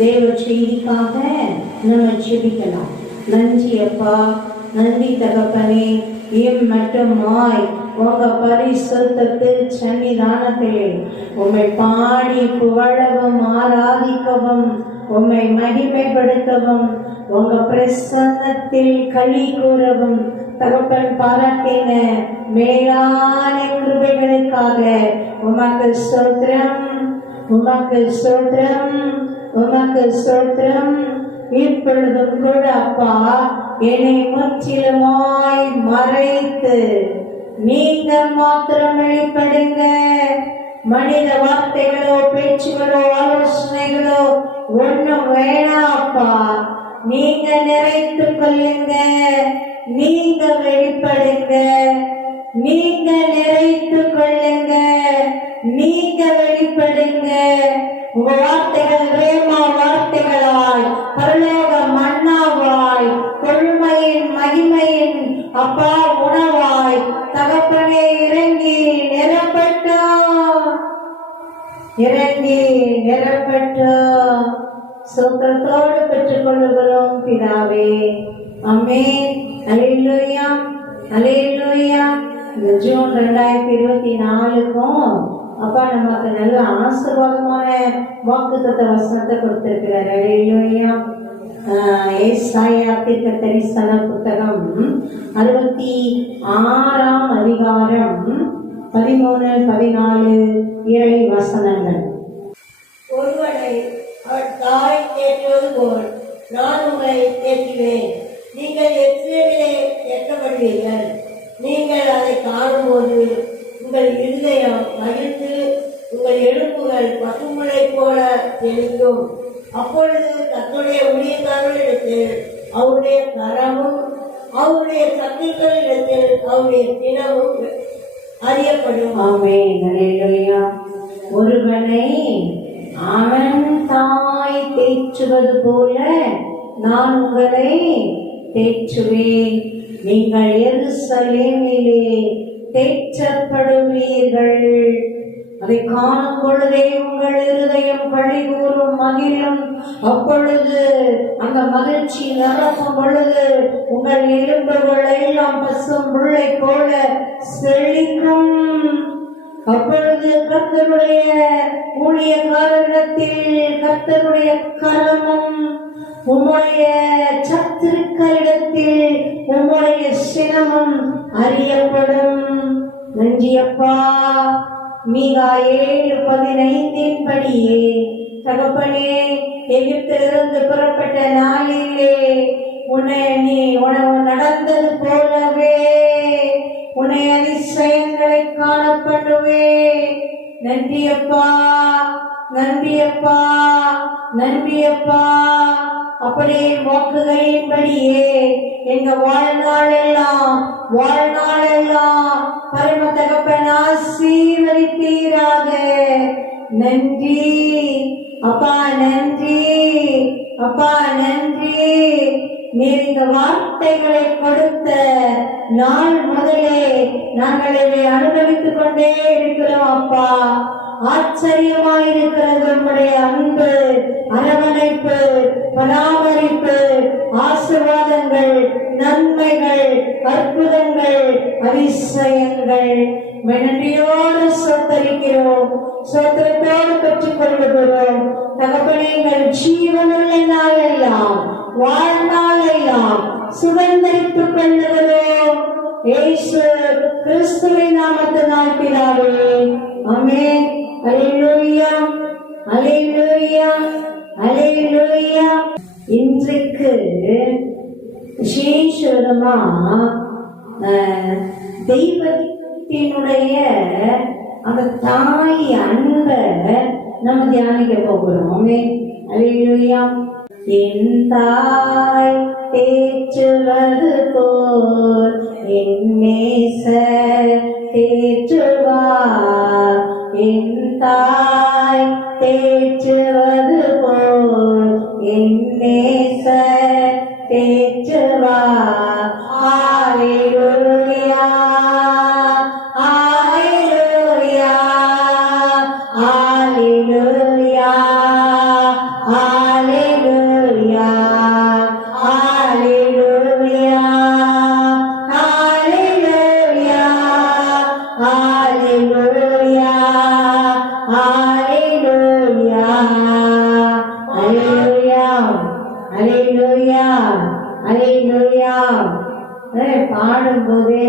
தேவ செய்திக்காக நம்ம ஜெபிக்கலாம். நன்றி அப்பா, நன்றி தகப்பனே. மட்டுமாய் உங்க பரிசுத்தத்தில் சன்னிதானத்திலே உம்மை பாடி புகழவும் ஆராதிக்கவும் உம்மை மகிமைப்படுத்தவும் உங்க பிரசன்னத்தில் களி கூறவும் தகப்பன் பாராட்டின மேலான கிருபைகளுக்காக உமக்கு ஸ்தோத்திரம், உமக்கு ஸ்தோத்திரம், உமக்கு ஸ்தோத்திரம். இப்பொழுதும் கூட அப்பா என்னை முற்றிலுமாய் மறைத்து நீங்க மாத்திரம் வெளிப்படுங்க. மனித வார்த்தைகளோ பேச்சுகளோ ஆலோசனைகளோ ஒன்றும் வேணாம் அப்பா, நீங்க நிறைத்து கொள்ளுங்க, நீங்க வெளிப்படுங்க, நீங்க நிறைத்து கொள்ளுங்க, நீங்க வெளிப்படுங்க. உங்க வார்த்தைகள் ரேமா வார்த்தைகளாய், பரலோக மன்னாவாய், கொள்மையின் மகிமையின் அப்பா உணவாய் தகப்பனே இறங்கி நிரப்பட்டோம், இறங்கி நிரப்பட்டோம். சொந்தத்தோடு பெற்றுக் கொள்ளுகிறோம் பிதாவே. ஆமென். அல்லேலூயா, அல்லேலூயா. இந்த ஜூன் 2024க்கும் அப்பா நமக்கு நல்ல ஆசீர்வாதமான வாக்குத்தத்த வசனத்தை கொடுத்திருக்கிறார். அல்லேலூயா. ஏசாயா தீர்க்கதரிசன புத்தகம் 66ஆம் அதிகாரம் 13-14 இறை வசனங்கள். ஒருவனை அவன் தாய் தேற்றுவது போல் நான் உங்களை தேற்றுவேன். நீங்கள் எத்தனையிலே தேற்றப்படுவீர்கள். நீங்கள் அதை காணும்போது உங்கள் இருதயம் மகிழ்ந்து உங்கள் எலும்புகள் பசுமுளை போல தெளிக்கும். அப்பொழுது கர்த்தருடைய ஊழியக்காரர்களிடத்தில் அவருடைய கரமும் அவருடைய சத்துக்களிடத்தில் அவருடைய தினமும் அறியப்படும். ஆமென். அல்லேலூயா. ஒருவனை அவன் தாய் தேற்றுவது போல நான் உங்களை தேற்றுவேன். நீங்கள் எருசலேமிலே தேற்றப்படுவீர்கள். அதை காணும் பொழுதே உங்கள் இருதயம் களி கூறும் மகிழும். அப்பொழுது அந்த மகிழ்ச்சி நிரப்பும் பொழுது உங்கள் எலும்புகள் எல்லாம் பசும் புல்லை போல செழிக்கும். அப்பொழுது கர்த்தருடைய ஊழியக்காரரிடத்தில் கர்த்தருடைய கரமும் உம்முடைய சத்துருக்களிடத்தில் உம்முடைய சினமும் அறியப்படும். நன்றியப்பா. மீகா 7:15 படியே தகப்பனே, எகிப்திலிருந்து புறப்பட்ட நாளிலே உன்னை நடந்தது போலவே உன்னை அதிசயங்களை காணப்படுவே. நன்றியப்பா, நன்றியப்பா, நன்றியப்பா. அப்படியே வாக்குகளின்படியே எங்க வாழ்நாளெல்லாம் பரம தகப்பன் ஆசீர்வதிப்பீராக. நன்றி அப்பா, நன்றி அப்பா, நன்றி. நீர் இந்த வார்த்தைகளை கொடுத்த நாள் முதலே நாங்கள் இதை அனுபவித்துக் கொண்டே இருக்கிறோம் அப்பா. ஆச்சரியமாயிருக்கிறது உம்முடைய அன்பு, அரவணைப்பு, பராமரிப்பு, ஆசீர்வாதங்கள், நன்மைகள், அற்புதங்கள், அதிசயங்கள். நன்றியோடு சோத்தரிக்கிறோம், சோத்திரத்தோடு பெற்றுக் கொள்ளுகிறோம். தகப்பனே, எங்கள் ஜீவனுள்ள நாளெல்லாம் வாழ்நாளெல்லாம் சுதந்திரித்துக் கொள்ளுகிறோம். இயேசு கிறிஸ்துவின் நாமத்தினால் பிதாவே. ஆமென். அல்லேலூயா, அல்லேலூயா, அல்லேலூயா. இன்றைக்கு விசேஷமா தெய்வத்தினுடைய அந்த தாய் அன்பை நம்ம தியானிக்க போகிறோம். ஆமென். அல்லேலூயா. என் தாய் தேற்றுவது போல் என் நேசர் தேற்றுவார். என் தாய் தேற்றுவது போல் என் நேசர் தேற்றுவார். ஹல்லேலூயா, ஹல்லேலூயா, ஹல்லேலூயா, ஹல்லேலூயா. பாடும்போதே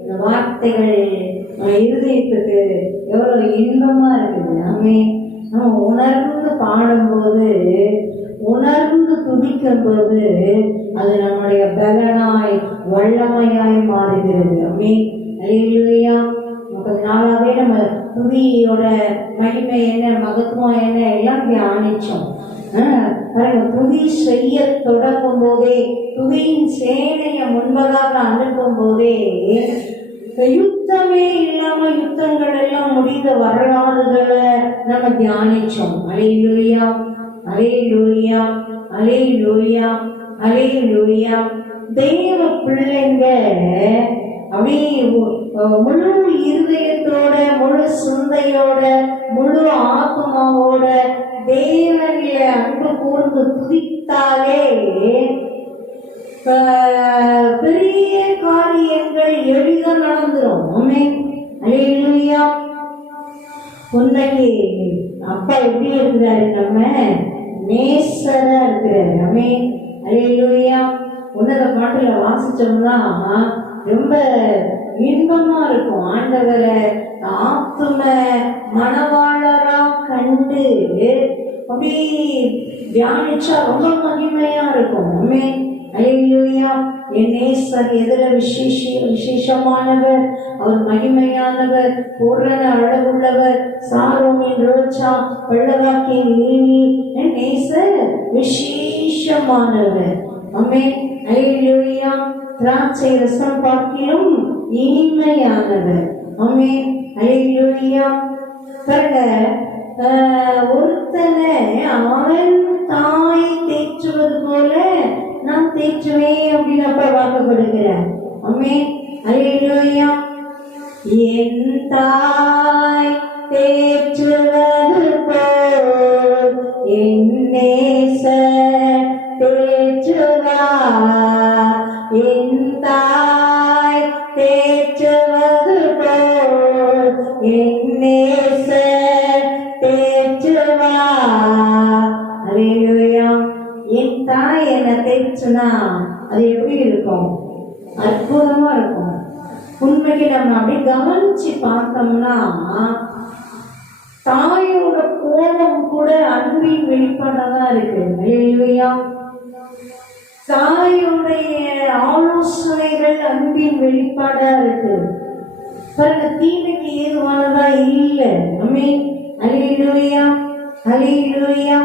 இந்த வார்த்தைகள் இருதயத்துக்கு எவ்வளவு இன்பமா இருக்குது. நம்ம உணர்ந்து பாடும்போது, உணர்ந்து துதிக்கும் போது அது நம்முடைய பலனாய் வல்லமையாய் மாறுகிறது. அல்லேலூயா. கொஞ்ச நாளாவே நம்ம துதியோட மகிமை என்ன, மகத்துவம் என்ன எல்லாம் தியானிச்சோம். துதி செய்ய தொடங்கும் போதே, துதியின் சேனையை முன்பதாக அனுப்பும் போதே, யுத்தமே இல்லாம யுத்தங்கள் எல்லாம் முடிந்த வரலாறுகளை நம்ம தியானிச்சோம். அல்லேலூயா, அல்லேலூயா, அல்லேலூயா, அல்லேலூயா. தேவ பிள்ளைங்க அப்படியே முழு இருதயத்தோட, முழு சிந்தையோட, முழு ஆத்மாவோட தேவனிலே அன்பு கூர்ந்து துதித்தாலே பெரிய காரியங்கள் எளிதா நடந்துரும். அல்லேலூயா. உன்னைக்கு அப்பா எப்படி இருக்கிறாரு? நம்ம நேசரா இருக்கிறாரு. அல்லேலூயா. உன்னத பாட்டுல வாசிச்சோம்னா ரொம்ப இன்பமா இருக்கும். ஆண்டவரை ஆத்தும மனவாளரா கண்டு அப்படி தியானிச்சா ரொம்ப மகிமையா இருக்கும். அல்லேலூயா. என் நேசர் எதிர விசேஷமானவர், அவர் மகிமையானவர், பூரண அழகுள்ளவர், சாரோனின் ரோச்சா, பள்ளவாக்கின் நீவி, என் நேசர் விசேஷமானவர். அல்லேலூயா. திராட்சை ரசம் பார்க்கிலும் இனிமையானவர். அல்லேலூயா. ஒருத்தனை அவன் தாய் தேற்றுவது போல நான் தேற்றுவேன் அப்படின்னு அப்ப வாக்கு கொடுக்கிறார். அல்லேலூயா. என் தாய் தேற்றுவது போல் என் நேசர் தேற்றுவார். என் தாய் தேற்றுவது போல் என் நேசர் தேற்றுவார். அல்லேலூயா. என் தாய் என்ன தேய்ச்சுனா அது எப்படி இருக்கும்? அற்புதமா இருக்கும். உண்மைக்கு நம்ம அப்படி கவனிச்சு பார்த்தோம்னா தாயோட கோபம் கூட அன்பின் வெளிப்பாடாதான் இருக்கு. அல்லேலூயா. தாயுடைய ஆலோசனைகள் அன்பின் வெளிப்பாடா இருக்கு. தீமைக்கு ஏதுவானதா இல்லை. அல்லேலூயா, அல்லேலூயா.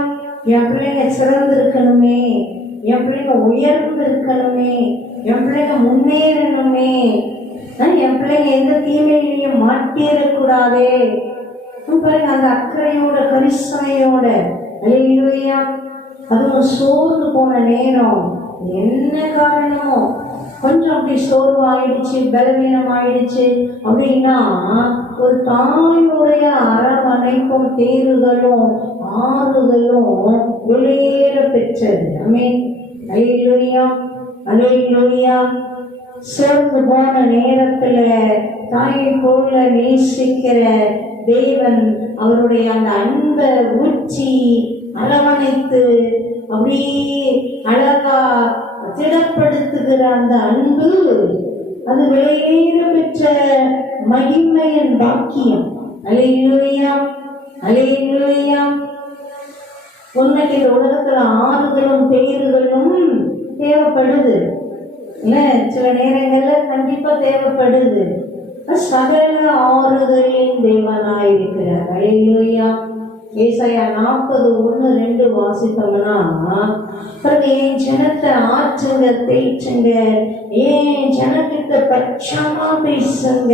என் பிள்ளைங்க சிறந்து இருக்கணுமே, என் பிள்ளைங்க உயர்ந்து இருக்கணுமே, என் பிள்ளைங்க முன்னேறணுமே, என் பிள்ளைங்க எந்த தீமையிலையும் மாட்டிடக்கூடாதே. பிள்ளைங்க அந்த அக்கறையோட கரிசனையோட. அல்லேலூயா. அதுவும் சோர்ந்து போன நேரம், என்ன காரணமோ கொஞ்சம் அப்படி சோர்வு ஆயிடுச்சு, பலவீனம் ஆயிடுச்சு அப்படின்னா ஒரு தாயுடைய அரவணைப்பும் தேறுதலும் ஆறுதலும் வெளியேற பெற்றது. அல்லேலூயா, அல்லேலூயா. சோர்ந்து போன நேரத்துல தாயை போல நேசிக்கிற தேவன் அவருடைய அந்த அன்பை ஊற்றி அரவணைத்து அப்படியே அழகா திடப்படுத்துகிற அந்த அன்பு, அது வெளியேற பெற்ற மகிமையின் பாக்கியம். அல்லேலூயா, அல்லேலூயா. உண்மைக்கு இந்த உலகத்துல ஆறுதலும் தேறுதலும் தேவைப்படுது. சில நேரங்கள்ல கண்டிப்பா தேவைப்படுது. சகல ஆறுதலின் தேவனாயிருக்கிறார். அல்லேலூயா. ஏசாயா 40:1-2 வாசித்தோம்னா, என் ஜனத்தை ஆற்றுங்க, தேய்ச்சுங்க, ஏன் ஜனத்திட்ட பட்சமா பேசுங்க,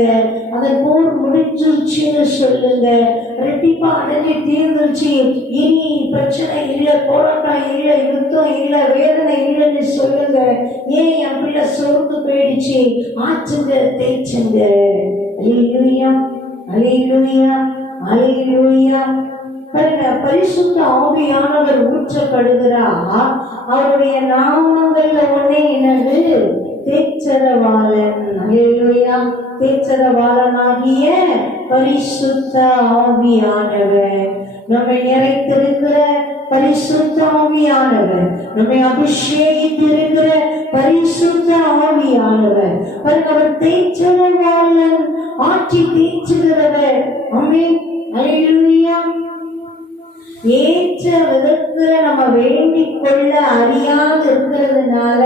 அதை போர் முடிச்சிருச்சுன்னு சொல்லுங்க, ரெட்டிப்பா அடைஞ்சு தீர்ந்துச்சு, இனி பிரச்சனை இல்லை, போராட்டம் இல்லை, யுத்தம் இல்லை, வேதனை இல்லைன்னு சொல்லுங்க. ஏன் என் பிள்ளை சோர்ந்து போயிடுச்சு, ஆற்றுங்க, தேய்ச்சுங்க. அல்லேலூயா, அல்லேலூயா, அல்லேலூயா. பரிசுத்த ஆவியானவர் ஊற்றப்படுகிறார். அவருடைய நாமங்கள்ல ஒன்னே என்னது? தேற்றரவாளன். அல்லேலூயா. தேற்றரவாளனாகிய பரிசுத்த ஆவியானவர் நம்மை நிறைத்திருக்கிற பரிசுத்த ஆவியானவர், நம்மை அபிஷேகித்திருக்கிற பரிசுத்த ஆவியானவர், அவர் தேய்ச்சலவாளன், ஆட்சி தேய்ச்சுகிறவர். ஆமென். அல்லேலூயா. ஏற்ற விதத்துல நம்ம வேண்டிக் கொள்ள அறியாது இருக்கிறதுனால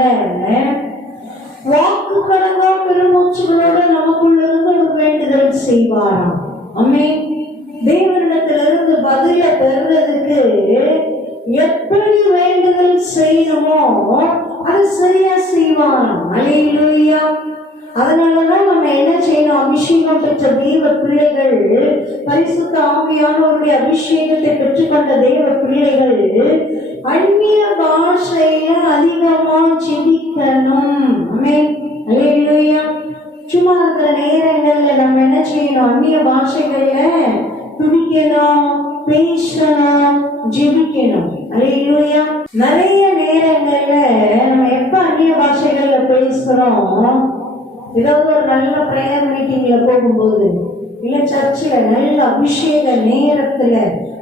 வாக்கு கடங்கா பெருமூச்சுகளோட நமக்குள்ள இருந்து ஒரு வேண்டுதல் செய்வாராம். ஆமென். தேவனிடத்திலிருந்து பதில பெறுறதுக்கு எப்படி வேண்டுதல் செய்யணுமோ அது சரியா செய்வாராம். அல்லேலூயா. அதனாலதான் நம்ம என்ன செய்யணும்? அபிஷேகம் பெற்ற தெய்வ பிள்ளைகள், பரிசுத்த ஆவியானவருடைய அபிஷேகத்தை பெற்றுக்கொண்ட தெய்வ பிள்ளைகள் அந்நிய பாஷையில அதிகமா ஜெபிக்கணும். ஆமென். அல்லேலூயா. சும்மா இருக்கிற நேரங்கள்ல நம்ம என்ன செய்யணும்? அந்நிய பாஷைகள்ல துதிக்கணும், பேசணும், ஜெபிக்கணும். அல்லேலூயா. நிறைய நேரங்கள்ல நம்ம எப்ப அந்நிய பாஷைகள்ல பேசுறோம்? ஏதாவது ஒரு நல்ல பிரேயர் மீட்டிங்ல போகும்போது, இல்ல சர்ச்சில் நல்ல அபிஷேக நேரத்துல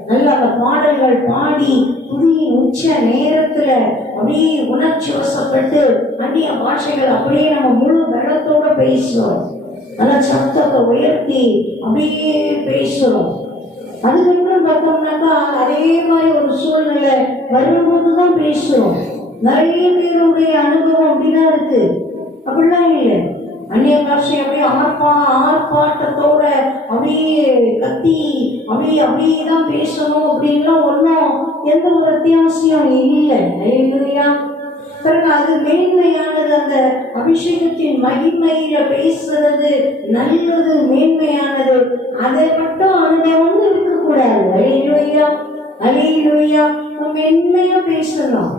நல்ல அந்த பாடல்கள் பாடி புதிய உச்ச நேரத்துல அப்படியே உணர்ச்சி வசப்பட்டு அந்நிய பாஷைகள் அப்படியே நம்ம முழு பலத்தோட பேசுறோம். நல்ல சத்தத்தை உயர்த்தி அப்படியே பேசுறோம். அதுக்கப்புறம் பார்த்தோம்னாக்கா அதே மாதிரி ஒரு சூழ்நிலை வரும்போதுதான் பேசுறோம். நிறைய பேருடைய அனுபவம் அப்படிதான் இருக்கு. அப்படிலாம் இல்லை. அந்நிய பாஷை அப்படியே ஆர்ப்பாட்டத்தோட அப்படியே கத்தி அப்படியே தான் பேசணும் அப்படின்லாம் ஒன்றும் எந்த ஒரு அத்தியாவசியம் இல்லை. இல்லையா? அது மேன்மையானது. அந்த அபிஷேகத்தின் மகிமையில பேசுறது நல்லது, மேன்மையானது. அதை மட்டும் அங்க வந்து இருக்கக்கூடாது. அல்லேலூயா. அல்லேலூயா. மென்மையா பேசலாம்,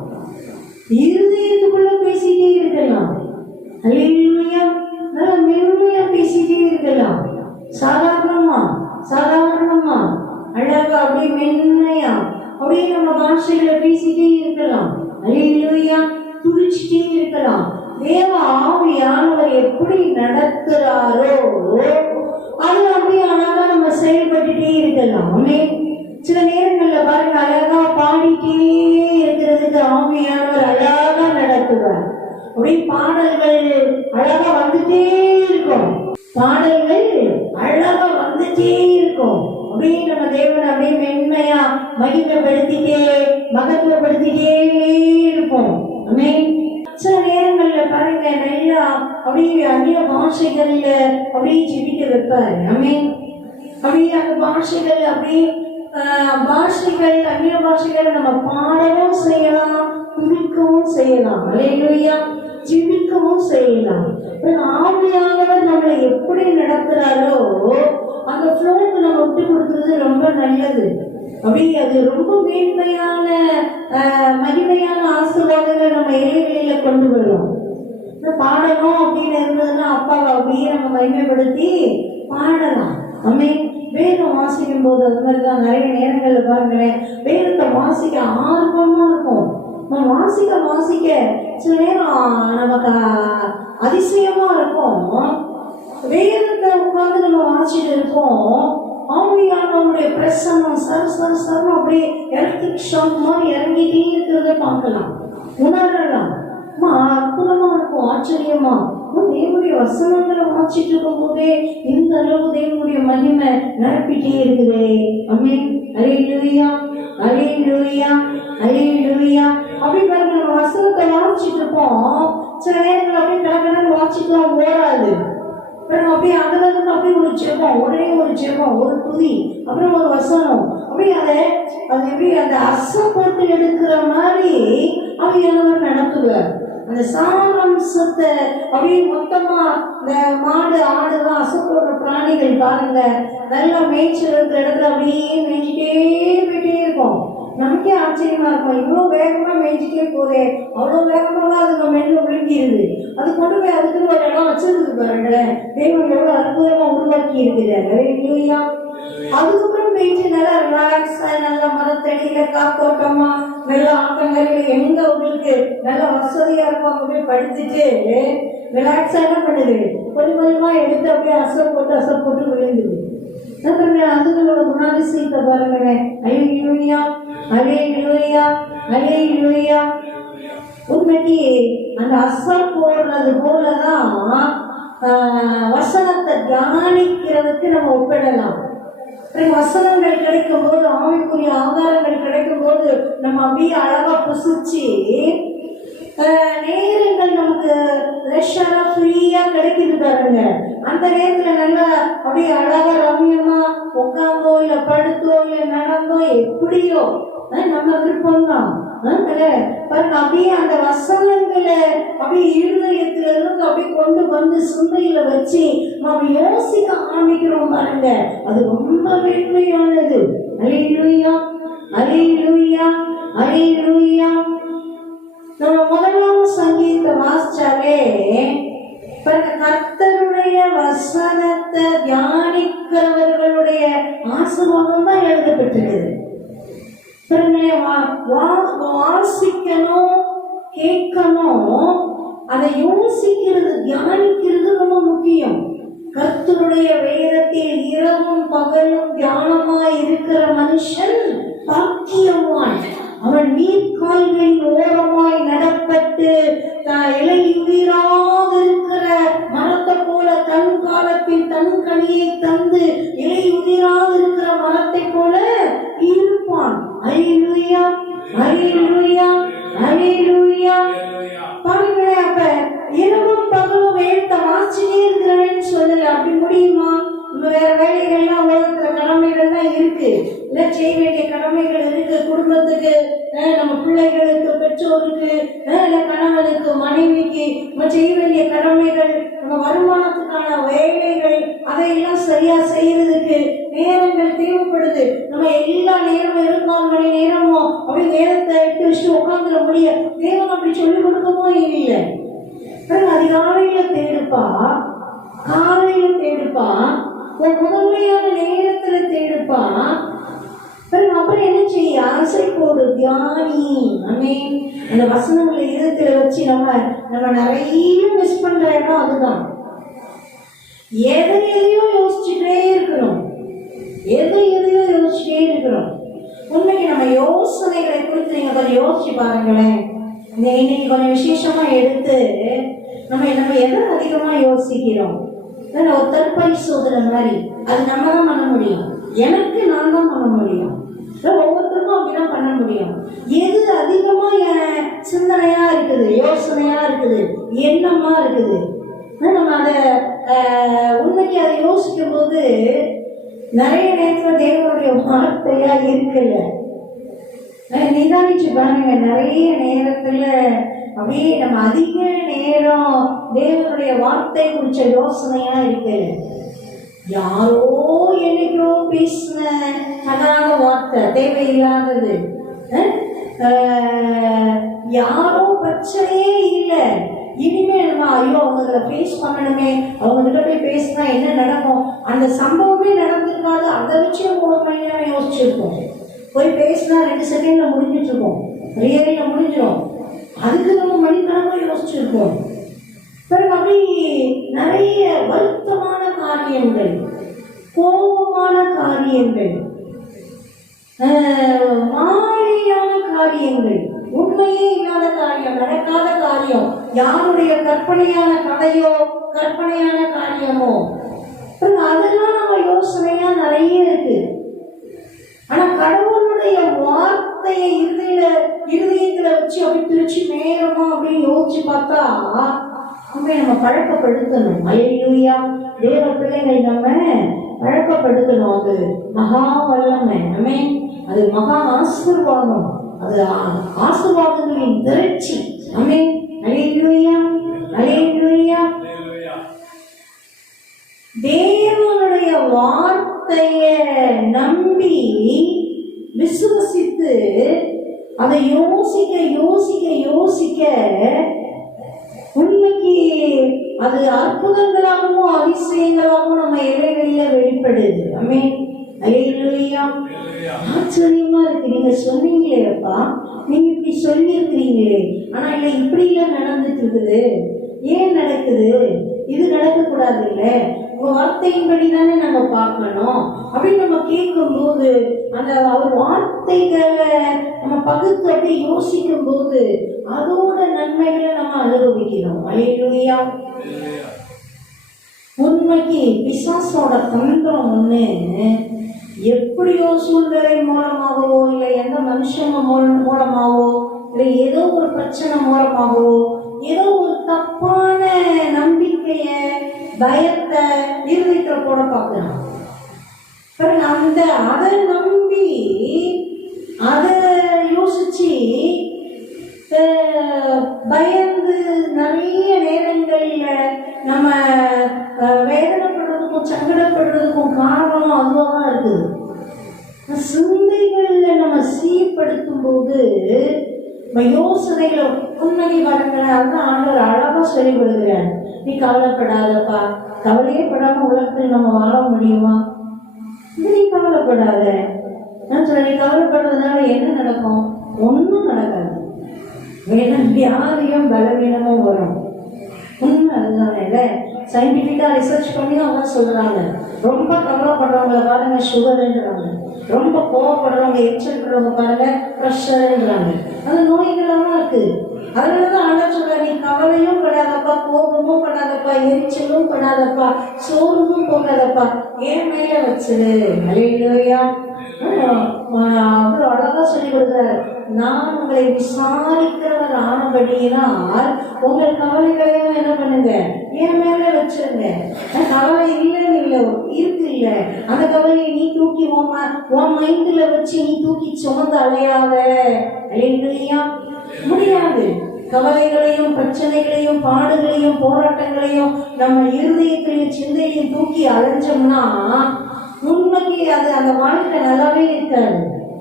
இருதயத்துக்குள்ள பேசிட்டே இருக்கலாம். அல்லேலூயா. நல்ல மென்மையா பேசிட்டே இருக்கலாம். சாதாரணமா அழகா அப்படியே மென்மையா அப்படியே நம்ம பாஷையில பேசிட்டே இருக்கலாம். அல்லேலூயா. துதிச்சுட்டே இருக்கலாம். தேவ ஆவியானவர் எப்படி நடத்துறாரோ அது அப்படியே அழகா நம்ம செயல்பட்டுட்டே இருக்கலாம். சில நேரங்கள்ல பாருங்க, அழகா பாடிட்டே இருக்கிறதுக்கு ஆவியானவர் அழகா நடத்துவார். அப்படியே பாடல்கள் அழகா வந்துட்டே இருக்கும். அப்படியே நம்ம தேவனை அப்படியே மென்மையா மகிமைப்படுத்திட்டே மகத்துவப்படுத்திட்டே இருப்போம். சில நேரங்கள்ல பாருங்க, நல்லா அப்படியே அந்நிய பாஷைகள்ல அப்படியே ஜெபிக்க வைப்பாரு. அப்படியே அந்த பாஷைகள் அப்படியே அந்நிய பாஷைகள் நம்ம பாடவும் செய்யலாம், துதிக்கவும் செய்யலாம். அல்லேலூயா. ஜெபிக்கவும் செய்யலாம். ஆவியானவர் நம்மளை எப்படி நடத்துறாரோ அந்த ஃப்ளோக்கு நம்ம விட்டு கொடுக்கறது ரொம்ப நல்லது. அப்படி அது ரொம்ப மேன்மையான மகிமையான ஆசீர்வாதங்களை நம்ம இறைவெளியில கொண்டு வருவோம். பாடணும் அப்படின்னு இருந்ததுன்னா அப்பாவை அப்படியே நம்ம மகிமைப்படுத்தி பாடலாம். வேதம் வாசிக்கும் போது அது மாதிரிதான் நிறைய நேரங்கள்ல பாருங்களேன், வேதத்தை வாசிக்க ஆர்வமா இருக்கும். வாசிக்க சில நேரம் நமக்கு அதிசயமா இருக்கும். வேதத்தை உட்கார்ந்து நம்ம வாசிட்டு இருக்கோம். ஆவியானவருடைய பிரசன்னம் சர அப்படியே எலக்ட்ரிக் ஷாக் மாதிரி இறங்கிட்டே இருக்கிறத பார்க்கலாம், உணரலாம். அற்புதமா இருக்கும், ஆச்சரியமா. தேவனுடைய வசனங்களை வாசிட்டு இருக்கும் போதே இந்த அளவு தேவனுடைய மகிமை நிரப்பிட்டே இருக்குதே. அல்லேலூயா. அல்லேலூயா. அல்லேலூயா. அப்படி பாருங்க, நம்ம வசனத்தை வாசிச்சுட்டு இருப்போம். சில நேரங்கள் அப்படியே கடற்கடன்னு வாசிக்கலாம், ஓடாது. அப்படியே அதுல இருந்து அப்படியே ஒரு ஜெபம், ஒரே ஒரு ஜெபம், ஒரு துதி, அப்புறம் ஒரு வசனம், அப்படியே அது எப்படி அந்த அசை போட்டு எடுக்கிற மாதிரி அவையானவர் நடத்துவார். அந்த சாராம்சத்தை அப்படியே மொத்தமா இந்த மாடு ஆடுதான் அசை போடுற பிராணிகள் பாருங்க, நல்லா மேய்ச்சல் இருக்கிற இடத்துல அப்படியே மேய்ச்சிட்டே போயிட்டே இருக்கும். நமக்கே ஆச்சரியமா இருக்கும், இவ்வளோ வேகமா மேய்ச்சிட்டே போதே, அவ்வளோ வேகமா அதுங்க மெல்ல விழுங்கிடுது. அது கொண்டு போய் அதுக்குன்னு ஒரு இடம் வச்சிருக்கு பாருங்க. தேவன் எவ்வளவு அற்புதமா உருவாக்கி இருக்கிறாங்க. அதுக்கப்புறம் போயிட்டு நல்லா ரிலாக்ஸா நல்ல மரத்தடியில காத்தோட்டமா நல்ல ஆட்டங்கரையில எங்க உங்களுக்கு நல்ல வசதியா இருக்கும் அங்க போய் படிச்சுட்டு ரிலாக்ஸா என்ன பண்ணுது, கொஞ்சம் கொஞ்சமா எடுத்து அப்படியே அசை போட்டு விழுந்துது. அதுகளோட குணாதிசயத்தை பாருங்களேன். அல்லேலூயா, அல்லேலூயா, அல்லேலூயா. உண்மைக்கு அந்த அசல் போடுறது போலதான் வசனத்தை தியானிக்கிறதுக்கு நம்ம ஒப்பிடலாம். வசனங்கள் கிடைக்கும் போது, ஆவிக்குரிய ஆதாரங்கள் கிடைக்கும் போது நம்ம அப்படியே அழகா புசிச்சு நேரங்கள் நமக்கு ரெஷ்ஷாக ஃப்ரீயா கிடைக்குது பாருங்க. அந்த நேரத்துல நல்லா அப்படியே அழகா ரம்யமா உட்காந்தோ இல்ல படுத்தோ இல்ல நடந்தோ எப்படியோ நம்ம விருப்பம் தான் பாருங்க. அப்படியே அந்த வசனங்களை அப்படியே இருதயத்துல இருந்து அப்படியே கொண்டு வந்து சிந்தையில வச்சு நம்ம யோசிக்க ஆரம்பிக்கிறோம் பாருங்க. அது ரொம்ப மேன்மையானது. அல்லேலூயா, அல்லேலூயா, அல்லேலூயா. நம்ம முதலாவது சங்கீதத்தை வாசிச்சாலே கர்த்தருடைய வசனத்தை தியானிக்கிறவர்களுடைய ஆசீர்வாதம் தான் எழுதப்பட்டிருக்குது. வாசிக்கணும், கேட்கணும், அதை யோசிக்கிறது, தியானிக்கிறது ரொம்ப முக்கியம். கர்த்தருடைய வேதத்தில் இரவும் பகலும் தியானமாய் இருக்கிற மனுஷன் பாக்கியவான். அவன் நீர்கால்களின் ஓரமாய் நடப்பட்டு இலையுதிராக இருக்கிற மரத்தை போல தன் காலத்தில் தன் கனியை தந்து இலையுதிராக இருக்கிற மரத்தை போல இருப்பான். அல்லேலூயா, அல்லேலூயா, அல்லேலூயா. பாருங்களேன், அப்ப இரவும் பகலும் வேதத்தை வாசிச்சுட்டே இருக்கிறவன்னு சொல்லல. அப்படி முடியுமா? வேற வேலைகள்லாம் உலகத்துல கடமைகள்லாம் இருக்கு, இல்ல செய்ய வேண்டிய கடமைகள் இருக்கு. குடும்பத்துக்கு, நம்ம பிள்ளைகளுக்கு, பெற்றோருக்கு, இல்ல கணவனுக்கு, மனைவிக்கு நம்ம செய்ய வேண்டிய கடமைகள், நம்ம வருமானத்துக்கான வேலைகள், அதையெல்லாம் சரியா செய்யறதுக்கு நேரங்கள் தேவைப்படுது. நம்ம எல்லா நேரமும் 24 மணி நேரமும் அப்படி நேரத்தை எடுத்து வச்சுட்டு உட்காந்துட முடியாது. தேவன் அப்படி சொல்லிக் கொடுக்கமோ இல்லை. அதிகாலையில தேடுப்பா, காலையில தேடுப்பா, முதன்மையான நேரத்துல தேடுப்பா. அப்புறம் என்ன செய்ய? ஆசை போடு, தியானி. ஆமென். அந்த வசனங்களை இதயத்துல வச்சு நம்ம நிறைய மிஸ் பண்ற இடம் அதுதான். எதையோ யோசிச்சுட்டே இருக்கிறோம், எதையோ யோசிச்சுட்டே இருக்கிறோம். உண்மைக்கு நம்ம யோசனைகளை குறித்து நீங்க கொஞ்சம் யோசிச்சு பாருங்களேன். இன்னைக்கு கொஞ்சம் விசேஷமா எடுத்து நம்ம எதை அதிகமா யோசிக்கிறோம்? ஒரு தற்பரிசோதனை மாதிரி. அது நம்ம தான் பண்ண முடியும். எனக்கு நான் தான் பண்ண முடியும். ஒவ்வொருத்தருக்கும் அப்படிதான் பண்ண முடியும். எது அதிகமா என் சிந்தனையா இருக்குது, யோசனையா இருக்குது, எண்ணமா இருக்குது, நம்ம அதை உண்மைக்கு அதை யோசிக்கும் போது நிறைய நேரத்துல தேவனுடைய வார்த்தையா இருக்குல்ல. நிதானிச்சு பாருங்க. நிறைய நேரத்துல அப்படியே நம்ம அதிக நேரம் தேவனுடைய வார்த்தை குறிச்ச யோசனையா இருக்கு. யாரோ என்னைக்கோ பேசின அதான வார்த்தை, தேவையில்லாதது. யாரோ பிரச்சனையே இல்லை, இனிமே நம்ம ஐயோ அவங்கள ஃபேஸ் பண்ணணுமே, அவங்க கிட்ட போய் பேசினா என்ன நடக்கும், அந்த சம்பவமே நடந்திருக்காது. அதை வச்சு 3 மணி நேரம் யோசிச்சிருக்கோம். போய் பேசினா 2 செகண்ட்ல முடிஞ்சிட்டு இருக்கோம், ரியலில் முடிஞ்சிடும். அதுக்கு நம்ம மணிக்கணக்காக யோசிச்சிருக்கோம். பிறகு அப்படி நிறைய வருத்தமான காரியங்கள், கோபமான காரியங்கள், மாயான காரியங்கள், உண்மையே இல்லாத காரியம், நடக்காத காரியம், யாருடைய கற்பனையான கதையோ கற்பனையான காரியமோ, அதெல்லாம் நம்ம யோசனையா நிறைய இருக்கு. ஆனா கடவுளுடைய வார்த்தையை இருதயத்துல வச்சு அப்படி திருச்சி நேரமா அப்படின்னு யோசிச்சு பார்த்தா அப்படி நம்ம பழக்கப்படுத்தணும். அல்லேலூயா. தேவ பிள்ளைகள் நம்ம பழக்கப்படுத்தணும். அது மகா வல்லமை. ஆமென். அது மகா ஆசீர்வாதம். அது ஆசீர்வாதங்களின் திரட்சி. ஆமென். அல்லேலூயா, அல்லேலூயா. தேவனுடைய வார்த்தைய நம்பி விசுவசித்து அதை யோசிக்க யோசிக்க யோசிக்க உண்மைக்கு அது அற்புதங்களாகவும் அதிசயங்களாகவும் நம்ம இறைவெளியில வெளிப்படுது. ஆமென். அல்லேலூயா. ஆச்சரியமா இருக்கு. நீங்க சொன்னீங்களேப்பா, நீங்க இப்படி சொல்லி இருக்கிறீங்களே, ஆனா இல்ல இப்படி எல்லாம் நடந்துட்டு இருக்குது. ஏன் நடக்குது? இது நடக்க கூடாது இல்ல. உங்க வார்த்தையின்படி தானே நம்ம பார்க்கணும் அப்படின்னு நம்ம கேட்கும்போது அந்த அவர் வார்த்தைகளை நம்ம பகுத்து அப்படி யோசிக்கும் போது அதோட நன்மைகளை நம்ம அனுபவிக்கிறோம். அல்லேலூயா. உண்மைக்கு பிசாசோட தந்திரம் ஒண்ணு, எப்படியோ சூழ்நிலை மூலமாகவோ இல்லை எந்த மனுஷங்க மூலமாகவோ இல்லை ஏதோ ஒரு பிரச்சனை மூலமாகவோ ஏதோ ஒரு தப்பான நம்பிக்கைய பயத்தை இருதயத்துல போட பார்க்கலாம். அந்த அதை நம்பி அதை யோசிச்சு பயந்து நிறைய நேரங்கள்ல நம்ம வேதனைப்படுறதுக்கும் சங்கடப்படுறதுக்கும் காரணம் அதுவாக இருக்குது. சிந்தைகள்ல நம்ம சீர்படுத்தும் போது யோசனைகளை உண்மையை வரங்களாக ஆண்டவர் அழகா சொல்லிவிடுகிறார். நீ கவலைப்படாதப்பா, கவலையே படாம உலகத்தில் நம்ம வாழ முடியுமா? நீ கவலைப்படாத. நான் சொல்ல, நீ கவலைப்படுறதுனால என்ன நடக்கும்? ஒன்றும் நடக்காது. வியாதியும் பலவீனமும் வரும். உண்மை அதுதானே. சயின்டிபிக்கா ரிசர்ச் பண்ணி அவங்க சொல்றாங்க. ரொம்ப கவலைப்படுறவங்களை பாருங்க சுகர்ன்றாங்க, ரொம்ப கோவப்படுறவங்க எரிச்சல்றவங்க பாருங்க ப்ரெஷர்ன்றாங்க. அது நோய்களெல்லாம் இருக்கு. அதனாலதான் ஆண்டவர் சொல்ற, நீ கவலையும் படாதப்பா, கோபமும் படாதப்பா, எரிச்சலும் படாதப்பா, சோர்வும் போகாதப்பா, ஏன் மேல வச்சிரு. அல்லேலூயா. அவ்வளவு அழகா சொல்லி கொடுக்கிறார். நான் உங்களை விசாரிக்கிறவர் ஆனபடியினால் உங்கள் கவலைகளையும் என்ன பண்ணுங்க, என் மேல வச்சிருங்க. கவலை இல்லைன்னு இல்லை, இருக்கு இல்ல, அந்த கவலையை நீ தூக்கி உன் மைண்ட்ல வச்சு நீ தூக்கி சுமந்து அலையாத. இல்லையா? முடியாது. கவலைகளையும் பிரச்சனைகளையும் பாடுகளையும் போராட்டங்களையும் நம்ம இருதயத்திலையும் சிந்தையிலையும் தூக்கி அலைஞ்சோம்னா உண்மைக்கு அது அந்த வாழ்க்கை நல்லாவே இருக்காது.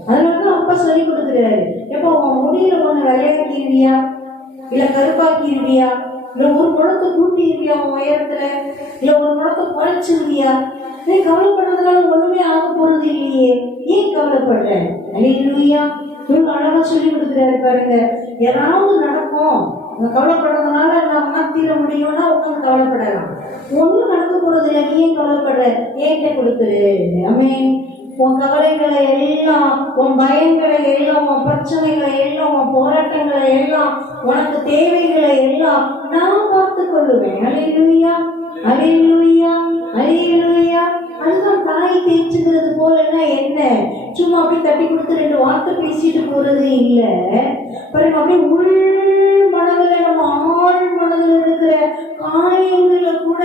அதனாலதான் அப்பா சொல்லி கொடுக்குறாரு, எப்போ உன் முடியில ஒண்ணு விளையாக்கிருவியா, இல்ல கருப்பாக்கிருவியா, இல்ல ஒரு முழத்தை கூட்டிருவியா, உன் உயரத்துல இல்ல ஒரு முழத்தை குறைச்சிருவியா? நீ கவலைப்படுறதுனால ஒண்ணுமே ஆக போறது இல்லையே, ஏன் கவலைப்படுற? அல்லேலூயா. இவங்க அழகா சொல்லி கொடுக்குறாரு பாருங்க. ஏதாவது நடக்கும், கவலைப்படுறதுனால நான் மாத்திர முடியும்னா உட்காந்து கவலைப்படலாம். ஒண்ணும் நடக்க போறது இல்லை, நீ ஏன் கவலைப்படுற? ஏன்ட்ட கொடுத்துரு. ஆமென். உன் கவலைகளை எல்லாம், உன் பயங்களை எல்லாம், உன் பிரச்சனைகளை எல்லாம், உன் போராட்டங்களை எல்லாம், உனக்கு தேவைகளை எல்லாம் நான் பார்த்து கொள்ளுவேன். அல்லேலூயா, அல்லேலூயா, அல்லேலூயா. அதுதான் தாய் தேய்ச்சுக்கிறது போலன்னா என்ன, சும்மா அப்படியே தட்டி கொடுத்து ரெண்டு வார்த்தை பேசிட்டு போறது இல்ல. பாருங்க, அப்படியே உள் மனதுல, நம்ம ஆழ் மனதில் இருக்கிற காயங்களை கூட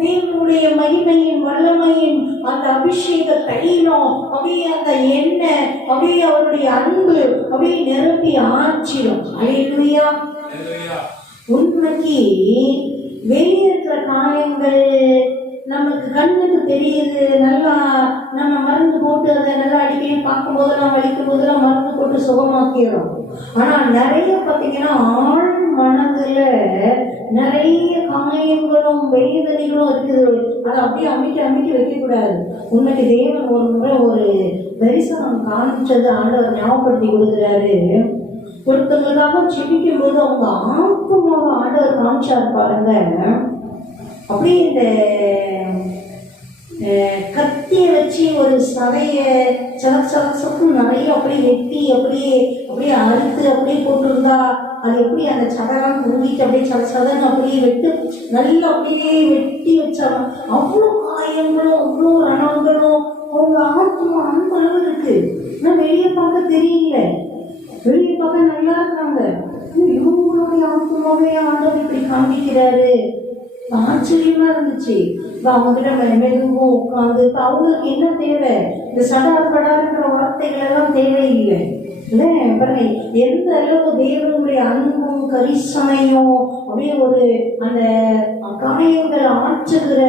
தேவனுடைய மகிமையின் வல்லமையின் அந்த அபிஷேக தைலம், அப்படியே அந்த எண்ணெய், அப்படியே அவருடைய அன்பு அப்படியே நிரப்பி ஆச்சிடும். அல்லேலூயா. உண்மைக்கு வெளியே இருக்கிற காயங்கள் நமக்கு கண்ணுக்கு தெரியுது, நல்லா நம்ம மருந்து போட்டு அதை நல்லா அடிக்கடி பார்க்கும் போதெல்லாம் வலிக்கும் போதெல்லாம் மருந்து போட்டு சுகமாக்கிறோம். ஆனா நிறைய பார்த்தீங்கன்னா ஆழ் மனதுல நிறைய காயங்களும் வேதனைகளும் இருக்குது. அதை அப்படியே அமைக்கி வைக்கக்கூடாது. உண்மைக்கு தேவன் ஒரு முறை ஒரு தரிசனம் காமிச்சது ஆண்டவர் ஞாபகப்படுத்தி கொடுக்குறாரு. ஒருத்தவங்களுக்காக ஜெபிக்கும் போது அவங்க ஆத்மாவை ஆண்டவர் காமிச்சாரு பாருங்க. அப்படியே இந்த கத்திய வச்சு ஒரு சதைய சலசலசப்பு நிறைய அப்படியே வெட்டி அப்படியே அறுத்து அப்படியே போட்டிருந்தா அது எப்படி அந்த சதெல்லாம் தூங்கிட்டு அப்படியே சதன்னு அப்படியே வெட்டு நல்லா அப்படியே வெட்டி வச்சாங்க. அவ்வளோ காயங்களும் அவ்வளோ ரணங்களும் அவங்க ஆத்மா அந்த அளவு இருக்கு. ஆனால் வெளியே பார்க்க தெரியல, வெளியே பார்க்க நல்லா இருக்கிறாங்க. இவங்களுடைய ஆத்மாவே ஆண்டவர் இப்படி காமிக்கிறாரு. ஆச்சரியமா இருந்துச்சு. அவங்க கிட்ட மெதுவும் உட்காந்து, இப்ப அவங்களுக்கு என்ன தேவை? இந்த சடார்படாருங்கிற வார்த்தைகள் எல்லாம் தேவையில்லை. பாருங்க, எந்த அளவுக்கு தேவனுடைய அன்பும் கரிசனையும் அப்படியே ஒரு அந்த காயங்களை ஆற்றுகிற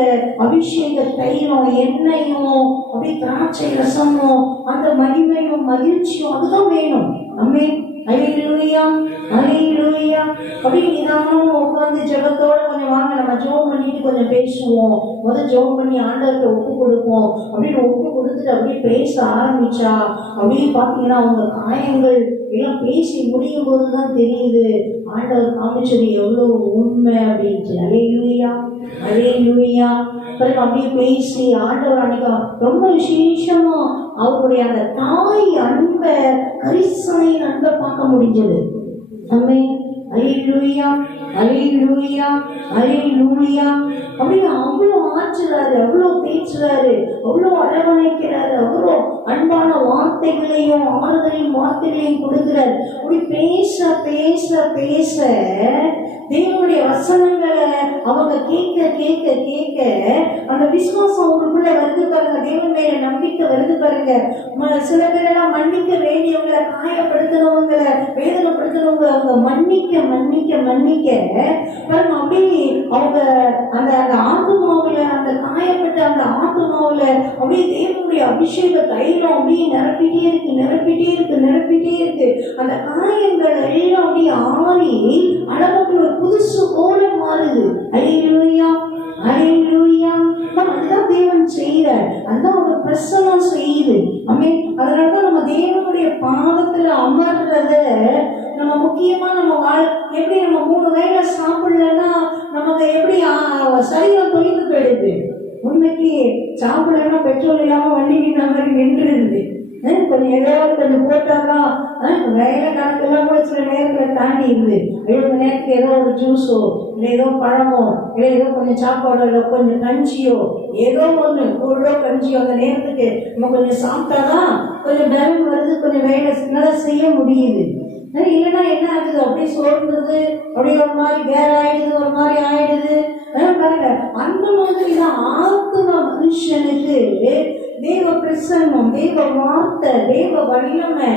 அபிஷேக தைலம் எண்ணெயும் அப்படியே திராட்சை ரசமும் அந்த மகிமையும் மகிழ்ச்சியும் அதுதான் வேணும். அம்மே அல்லேலூயா, அல்லேலூயா. அப்படி நிதானமா உட்கார்ந்து ஜெபத்தோட கொஞ்சம் வாங்க நம்ம ஜெபம் பண்ணிட்டு கொஞ்சம் பேசுவோம். முதல் ஜெபம் பண்ணி ஆண்டவர்கிட்ட ஒப்பு கொடுப்போம். அப்படின்னு ஒப்பு கொடுத்துட்டு அப்படியே பேச ஆரம்பிச்சா அப்படியே பார்த்தீங்கன்னா அவங்க காயங்கள் எல்லாம் பேசி முடியும் போதுதான் தெரியுது ஆண்டவர் காமிச்சது எவ்வளவு உண்மை அப்படின்ட்டு. அல்லேலூயா, அல்லேலூயா. பிறகு அப்படியே பேசி ஆண்டவர் அன்னைக்கு ரொம்ப விசேஷமா அவருடைய அந்த தாய் அன்பை, கரிசனையின் அன்பை பார்க்க முடிஞ்சது. ஆமென். அல்லேலூயா, அல்லேலூயா, அல்லேலூயா. அப்படின்னு அவ்வளோ ஆற்றுறாரு, அவ்வளோ பேசுறாரு, அவ்வளோ அரவணைக்கிறாரு, அவ்வளோ அன்பான வார்த்தைகளையும் ஆறுதலையும் வார்த்தைகளையும் கொடுக்கிறார். அப்படி பேச பேச பேச தேவனுடைய வசனங்களை அவங்க கேட்க கேட்க கேட்க அந்த விசுவாசம் அவங்களுக்குள்ள வருது பாருங்க. தேவன் மேல நம்பிக்கை வருது பாருங்க. சில பேரெல்லாம் மன்னிக்க வேண்டியவங்களை, காயப்படுத்தினவங்களை, வேதனைப்படுத்தினவங்களை அவங்க மன்னிக்க மன்னிக்க மன்னிக்க பாருங்க. அப்படியே அவங்க அந்த அந்த ஆத்மாவுல, அந்த காயப்பட்ட அந்த ஆத்மாவுல அப்படியே தேவனுடைய அபிஷேக தைலம் அப்படியே நிரப்பிட்டே இருக்கு, நிரப்பிட்டே இருக்கு, நிரப்பிட்டே இருக்கு. அந்த காயங்கள் எல்லாம் அப்படியே ஆறி அழகாக ஒரு புதுசு போல மாறுது. அல்லேலூயா, அல்லேலூயா. அதுதான் தேவன் செய்யறார், அதுதான் ஒரு பிரசனம் செய்யுது. ஆமென். அதனாலதான் நம்ம தேவனுடைய பாதத்துல அமர்றத நம்ம முக்கியமா நம்ம எப்படி நம்ம 3 வேளை சாப்பிடலன்னா நமக்கு எப்படி சரீரம் தொய்ந்து போயிடுது. உண்மைக்கு சாப்பிடலன்னா பெட்ரோல் இல்லாம வண்டி மாதிரி நின்றுருது. கொஞ்சம் ஏதாவது கொஞ்சம் போட்டாதான் வேலை கணக்கெல்லாம் கூட சில நேரத்தில் தாண்டி இருந்து 70 நேரத்துக்கு ஏதோ ஒரு ஜூஸோ இல்லை ஏதோ பழமோ இல்லை ஏதோ கொஞ்சம் சாப்பாடோ இல்லை கொஞ்சம் கஞ்சியோ ஏதோ ஒன்று கூழோ கஞ்சியோ அந்த நேரத்துக்கு நம்ம கொஞ்சம் சாப்பிட்டாதான் கொஞ்சம் பலம் வருது, கொஞ்சம் வேலை நல்லா செய்ய முடியுது. இல்லைன்னா என்ன ஆகுது, அப்படியே சோர்ந்துருது, அப்படியே ஒரு மாதிரி வேற ஆயிடுது, ஒரு மாதிரி ஆயிடுது. பாருங்க, அந்த மாதிரிதான் ஆத்ம மனுஷனுக்கு தேவ பிரசன்னம், தேவ வார்த்தை, தேவ வல்லமை,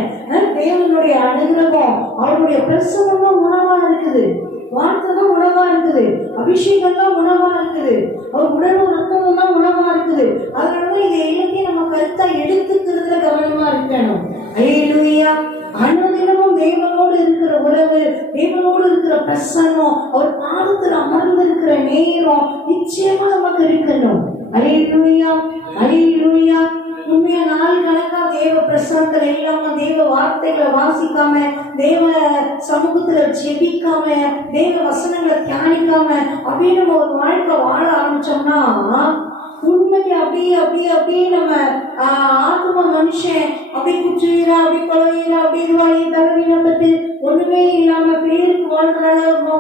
தேவனுடைய அனுகிரகம், அவருடைய பிரசன்னம் தான் உணவா இருக்குது, வார்த்தை தான் உணவா இருக்குது, அபிஷேகம் தான் உணவா இருக்குது, அவர் உடலும் ரத்தமும் தான் உணவா இருக்குது. அதனாலதான் இதை எல்லாத்தையும் நம்ம கருத்தா எடுத்துக்கிறதுல கவனமா இருக்கணும். அல்லேலூயா. அனுதினமும் தேவனோடு இருக்கிற உறவு, தேவனோடு இருக்கிற பிரசன்னம், அவர் பாதத்தில் அமர்ந்து இருக்கிற நேரம் நிச்சயமா நமக்கு இருக்கணும். அல்லேலூயா, அல்லேலூயா. உண்மையா நாள் கணக்கா தேவ பிரசனத்துல இல்லாம, தேவ வார்த்தைகளை வாசிக்காம, தேவ சமூகத்துல ஜெபிக்காம, தேவ வசனங்களை தியானிக்காம அப்படியே நம்ம ஒரு வாழ்க்கை வாழ ஆரம்பிச்சோம்னா உண்மைக்கு அப்படியே அப்படியே அப்படியே நம்ம ஆத்ம மனுஷன் அப்படியே குற்றுவீரா, அப்படியே கொலைவீரா, அப்படியே இதுவாகி தலைவீனப்பட்டு ஒண்ணுமே இல்லாம பேருக்கு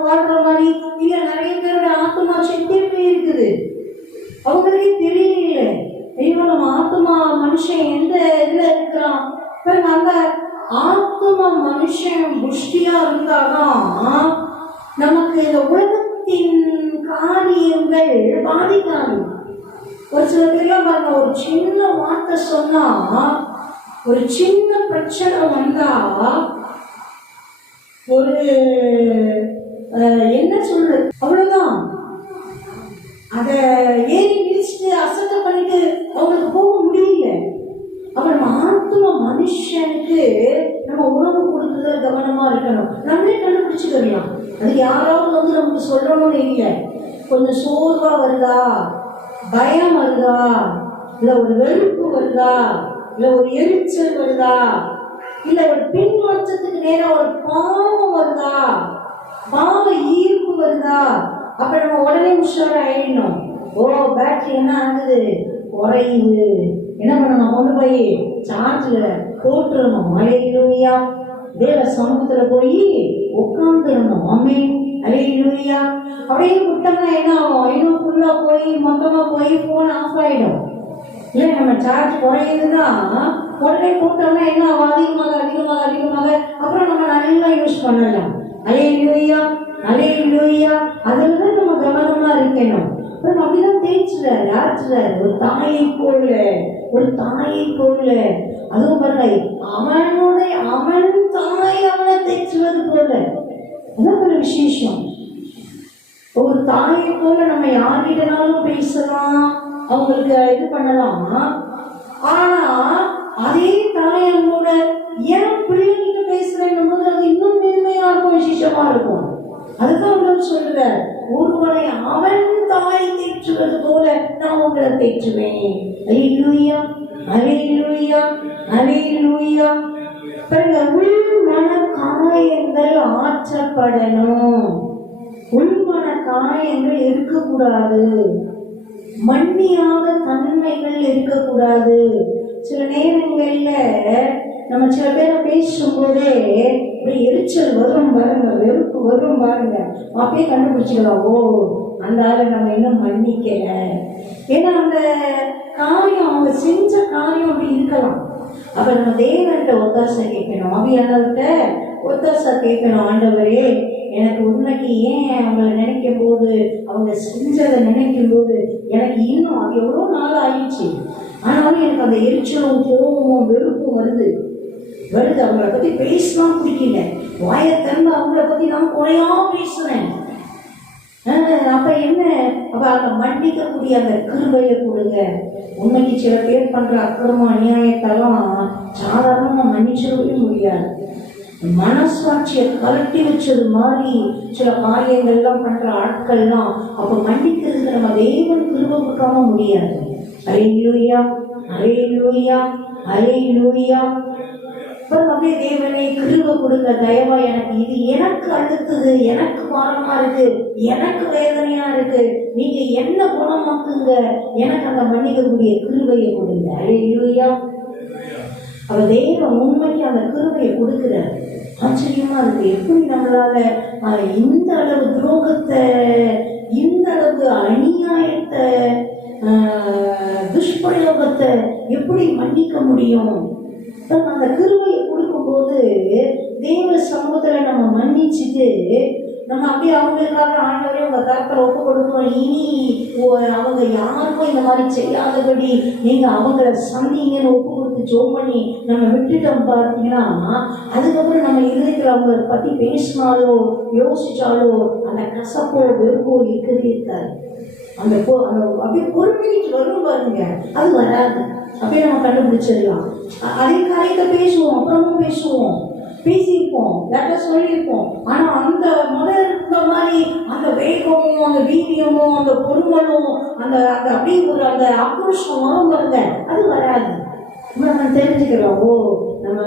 வாழ்ற மாதிரி இல்ல. நிறைய பேரோட ஆத்மா செத்தே போயிருக்குது, அவங்களுக்கே தெரியல. ஐயோ நம்ம ஆத்மா மனுஷன் எந்த இதுல இருக்கிறான். அந்த ஆத்ம மனுஷன் புஷ்டியா இருந்தாதான் நமக்கு இந்த உலகத்தின் காரியங்கள் பாதிக்காது. ஒரு சில பேர்லாம் பாருங்க, ஒரு சின்ன வார்த்தை சொன்னா, ஒரு சின்ன பிரச்சனை வந்தா, ஒரு என்ன சொல்றது அவ்வளவுதான், அத ஏறி மிதிச்சுட்டு அசட்டை பண்ணிட்டு அவங்களுக்கு போக முடியல. அப்ப நம்ம ஆத்ம மனுஷனுக்கு நம்ம உணவு கொடுத்தத கவனமா இருக்கணும். நம்மளே கண்டுபிடிச்சுக்கலாம், அது யாராவது வந்து நமக்கு சொல்லணும்னு இல்லை. கொஞ்சம் சோர்வா வருதா, பயம் வருதா, இல்ல ஒரு வெறுப்பு வருதா, இல்ல ஒரு எரிச்சல் வருதா, இல்ல ஒரு பின்மாற்றத்துக்கு நேரம் ஒரு பாவம் வருதா, பாவ ஈர்ப்பு வருதா, அப்ப நம்ம உடனே உஷார ஆயிடணும். ஓ பேட்டரி என்ன ஆகுது, குறையுது, என்ன பண்ணணும், கொண்டு போய் சார்ஜ்ல போட்டுறணும். அல்லேலூயா. தேவ சமூகத்துல போய் உட்காந்துடணும். ஆமென். அல்லேலூயா. அப்படியே விட்டோம்னா என்ன ஆகும், இன்னும் ஃபுல்லா போய் மொத்தமா போய் போன் ஆஃப் ஆயிடும். இல்லை நம்ம சார்ஜ் குறையுதுன்னா உடனே போட்டோம்னா என்ன ஆகும், அதிகமாக அதிகமாக அதிகமாக அப்புறம் நம்ம நல்லா யூஸ் பண்ணலாம். அல்லேலூயா, அல்லேலூயா. அதில் தான் நம்ம கவனமா இருக்கணும். அப்புறம் அப்படிதான் தேய்ச்சுறாரு, ஆற்றுறாரு, ஒரு தாயை போல, ஒரு தாயை போல. அதுவும் பாருங்க, அவன் தாய் அவனை தேய்ச்சுவது போல. அதான் ஒரு விசேஷம். ஒரு தாயை போல நம்ம யார்கிட்டனாலும் பேசலாம், அவங்களுக்கு இது பண்ணலாம். ஆனா அதே தாயோட ஏன் பிள்ளைகிட்ட பேசுறேன் போது அது இன்னும் மேன்மையா இருக்கும், விசேஷமா இருக்கும். அதுதான் உங்களை சொல்ற, ஒருவனை அவன் தாய் தேற்றுவது போல நான் உங்களை தேற்றுவேன். அல்லேலூயா, அல்லேலூயா, அல்லேலூயா. உள்மன காயங்கள் ஆற்றப்படணும். உள்மன காயங்கள் இருக்கக்கூடாது. மண்ணியாக தன்மைகள் இருக்கக்கூடாது. சில நேரங்கள்ல நம்ம சில பேரை பேசும்போதே இப்படி எரிச்சல் வரும் பாருங்க, வெறுப்பு வரும் பாருங்க, அப்படியே கண்டுபிடிச்சிக்கலாம், ஓ அந்த ஆளை நம்ம இன்னும் மன்னிக்கல. ஏன்னா அந்த காரியம், அவங்க செஞ்ச காரியம் அப்படி இருக்கலாம். அப்ப நம்ம தேவன்கிட்ட ஒத்தாசை கேட்கணும், ஆவியானவர்கிட்ட ஒத்தாசை கேட்கணும். ஆண்டவரே, எனக்கு உண்மைக்கு ஏன் அவங்கள நினைக்கும் போது, அவங்க செஞ்சதை நினைக்கும் போது எனக்கு இன்னும் அது எவ்வளோ நாள் ஆயிடுச்சு, ஆனாலும் எனக்கு அந்த எரிச்சலும் கோபமும் வெறுப்பும் வருது. அவங்கள பத்தி பேசலாம் பிடிக்கல, வாயை திறந்து அவங்கள பத்தி நான் குறையா பேசுறேன். அப்ப என்ன, அப்ப அங்க மன்னிக்கக்கூடிய அந்த கிருபையை கொடுங்க. உண்மைக்கு சில பேர் பண்ற அக்கிரம அநியாயத்தெல்லாம் சாதாரணமா மன்னிச்சிடவே முடியாது. மனசாட்சியை கலட்டி வச்சது மாதிரி சில காரியங்கள்லாம் பண்ற ஆட்கள்லாம் அப்ப மன்னிக்கிறதுக்கு நம்ம தேவன் கிருபை கொடுக்காம முடியாது. அல்லேலூயா, அல்லேலூயா, அல்லேலூயா. அப்படியே தேவனே கிருபை கொடுங்க, தயவா எனக்கு இது எனக்கு அழுத்துது, எனக்கு பாரமா இருக்கு, எனக்கு வேதனையா இருக்கு, நீங்க என்ன குணமாக்குங்க, எனக்கு அந்த மன்னிக்கக்கூடிய கிருபையை கொடுங்க. அல்லேலூயா. அவ தேவன் உண்மைக்கு அந்த கிருபையை கொடுக்கிறார். ஆச்சரியமா இருக்கு, எப்படி நம்மளால இந்த அளவு துரோகத்தை, இந்த அளவு அநியாயத்தை, துஷ்பிரயோகத்தை எப்படி மன்னிக்க முடியும்? அந்த கிருபையை கொடுக்கும்போது தேவ சமூகத்துல நம்ம மன்னிச்சுட்டு நம்ம அப்படியே அவங்களுக்காக ஆண்டவரே உங்க கருத்துல ஒப்பு கொடுக்கணும். இனி அவங்க யாருக்கும் இந்த மாதிரி செய்யாதபடி நீங்க அவங்கள சந்திங்கன்னு ஒப்பு கொடுத்து ஜோம் பண்ணி நம்ம விட்டுட்டோம் பார்த்தீங்கன்னா, அதுக்கப்புறம் நம்ம இருதயத்துல அவங்கள பத்தி பேசினாலோ யோசிச்சாலோ அந்த கசப்போ வெறுப்போ இருக்கவே இருக்காது. அந்த அப்படியே பொறுமைக்கு வரும் பாருங்க, அது வராது. அப்படியே நம்ம கண்டுபிடிச்சிடலாம். அதே காரியத்தை பேசுவோம், அப்புறமும் பேசுவோம், பேசியிருப்போம், யார்கிட்ட சொல்லியிருப்போம். ஆனா அந்த முதல் இருந்த மாதிரி அந்த வேகமும் அந்த வீரியமும் அந்த பொறுமலும் அந்த அந்த அப்படியே ஒரு அந்த ஆக்ரோஷம் வரும் பாருங்க, அது வராது. நம்ம தெரிஞ்சுக்கிறோம், ஓ நம்ம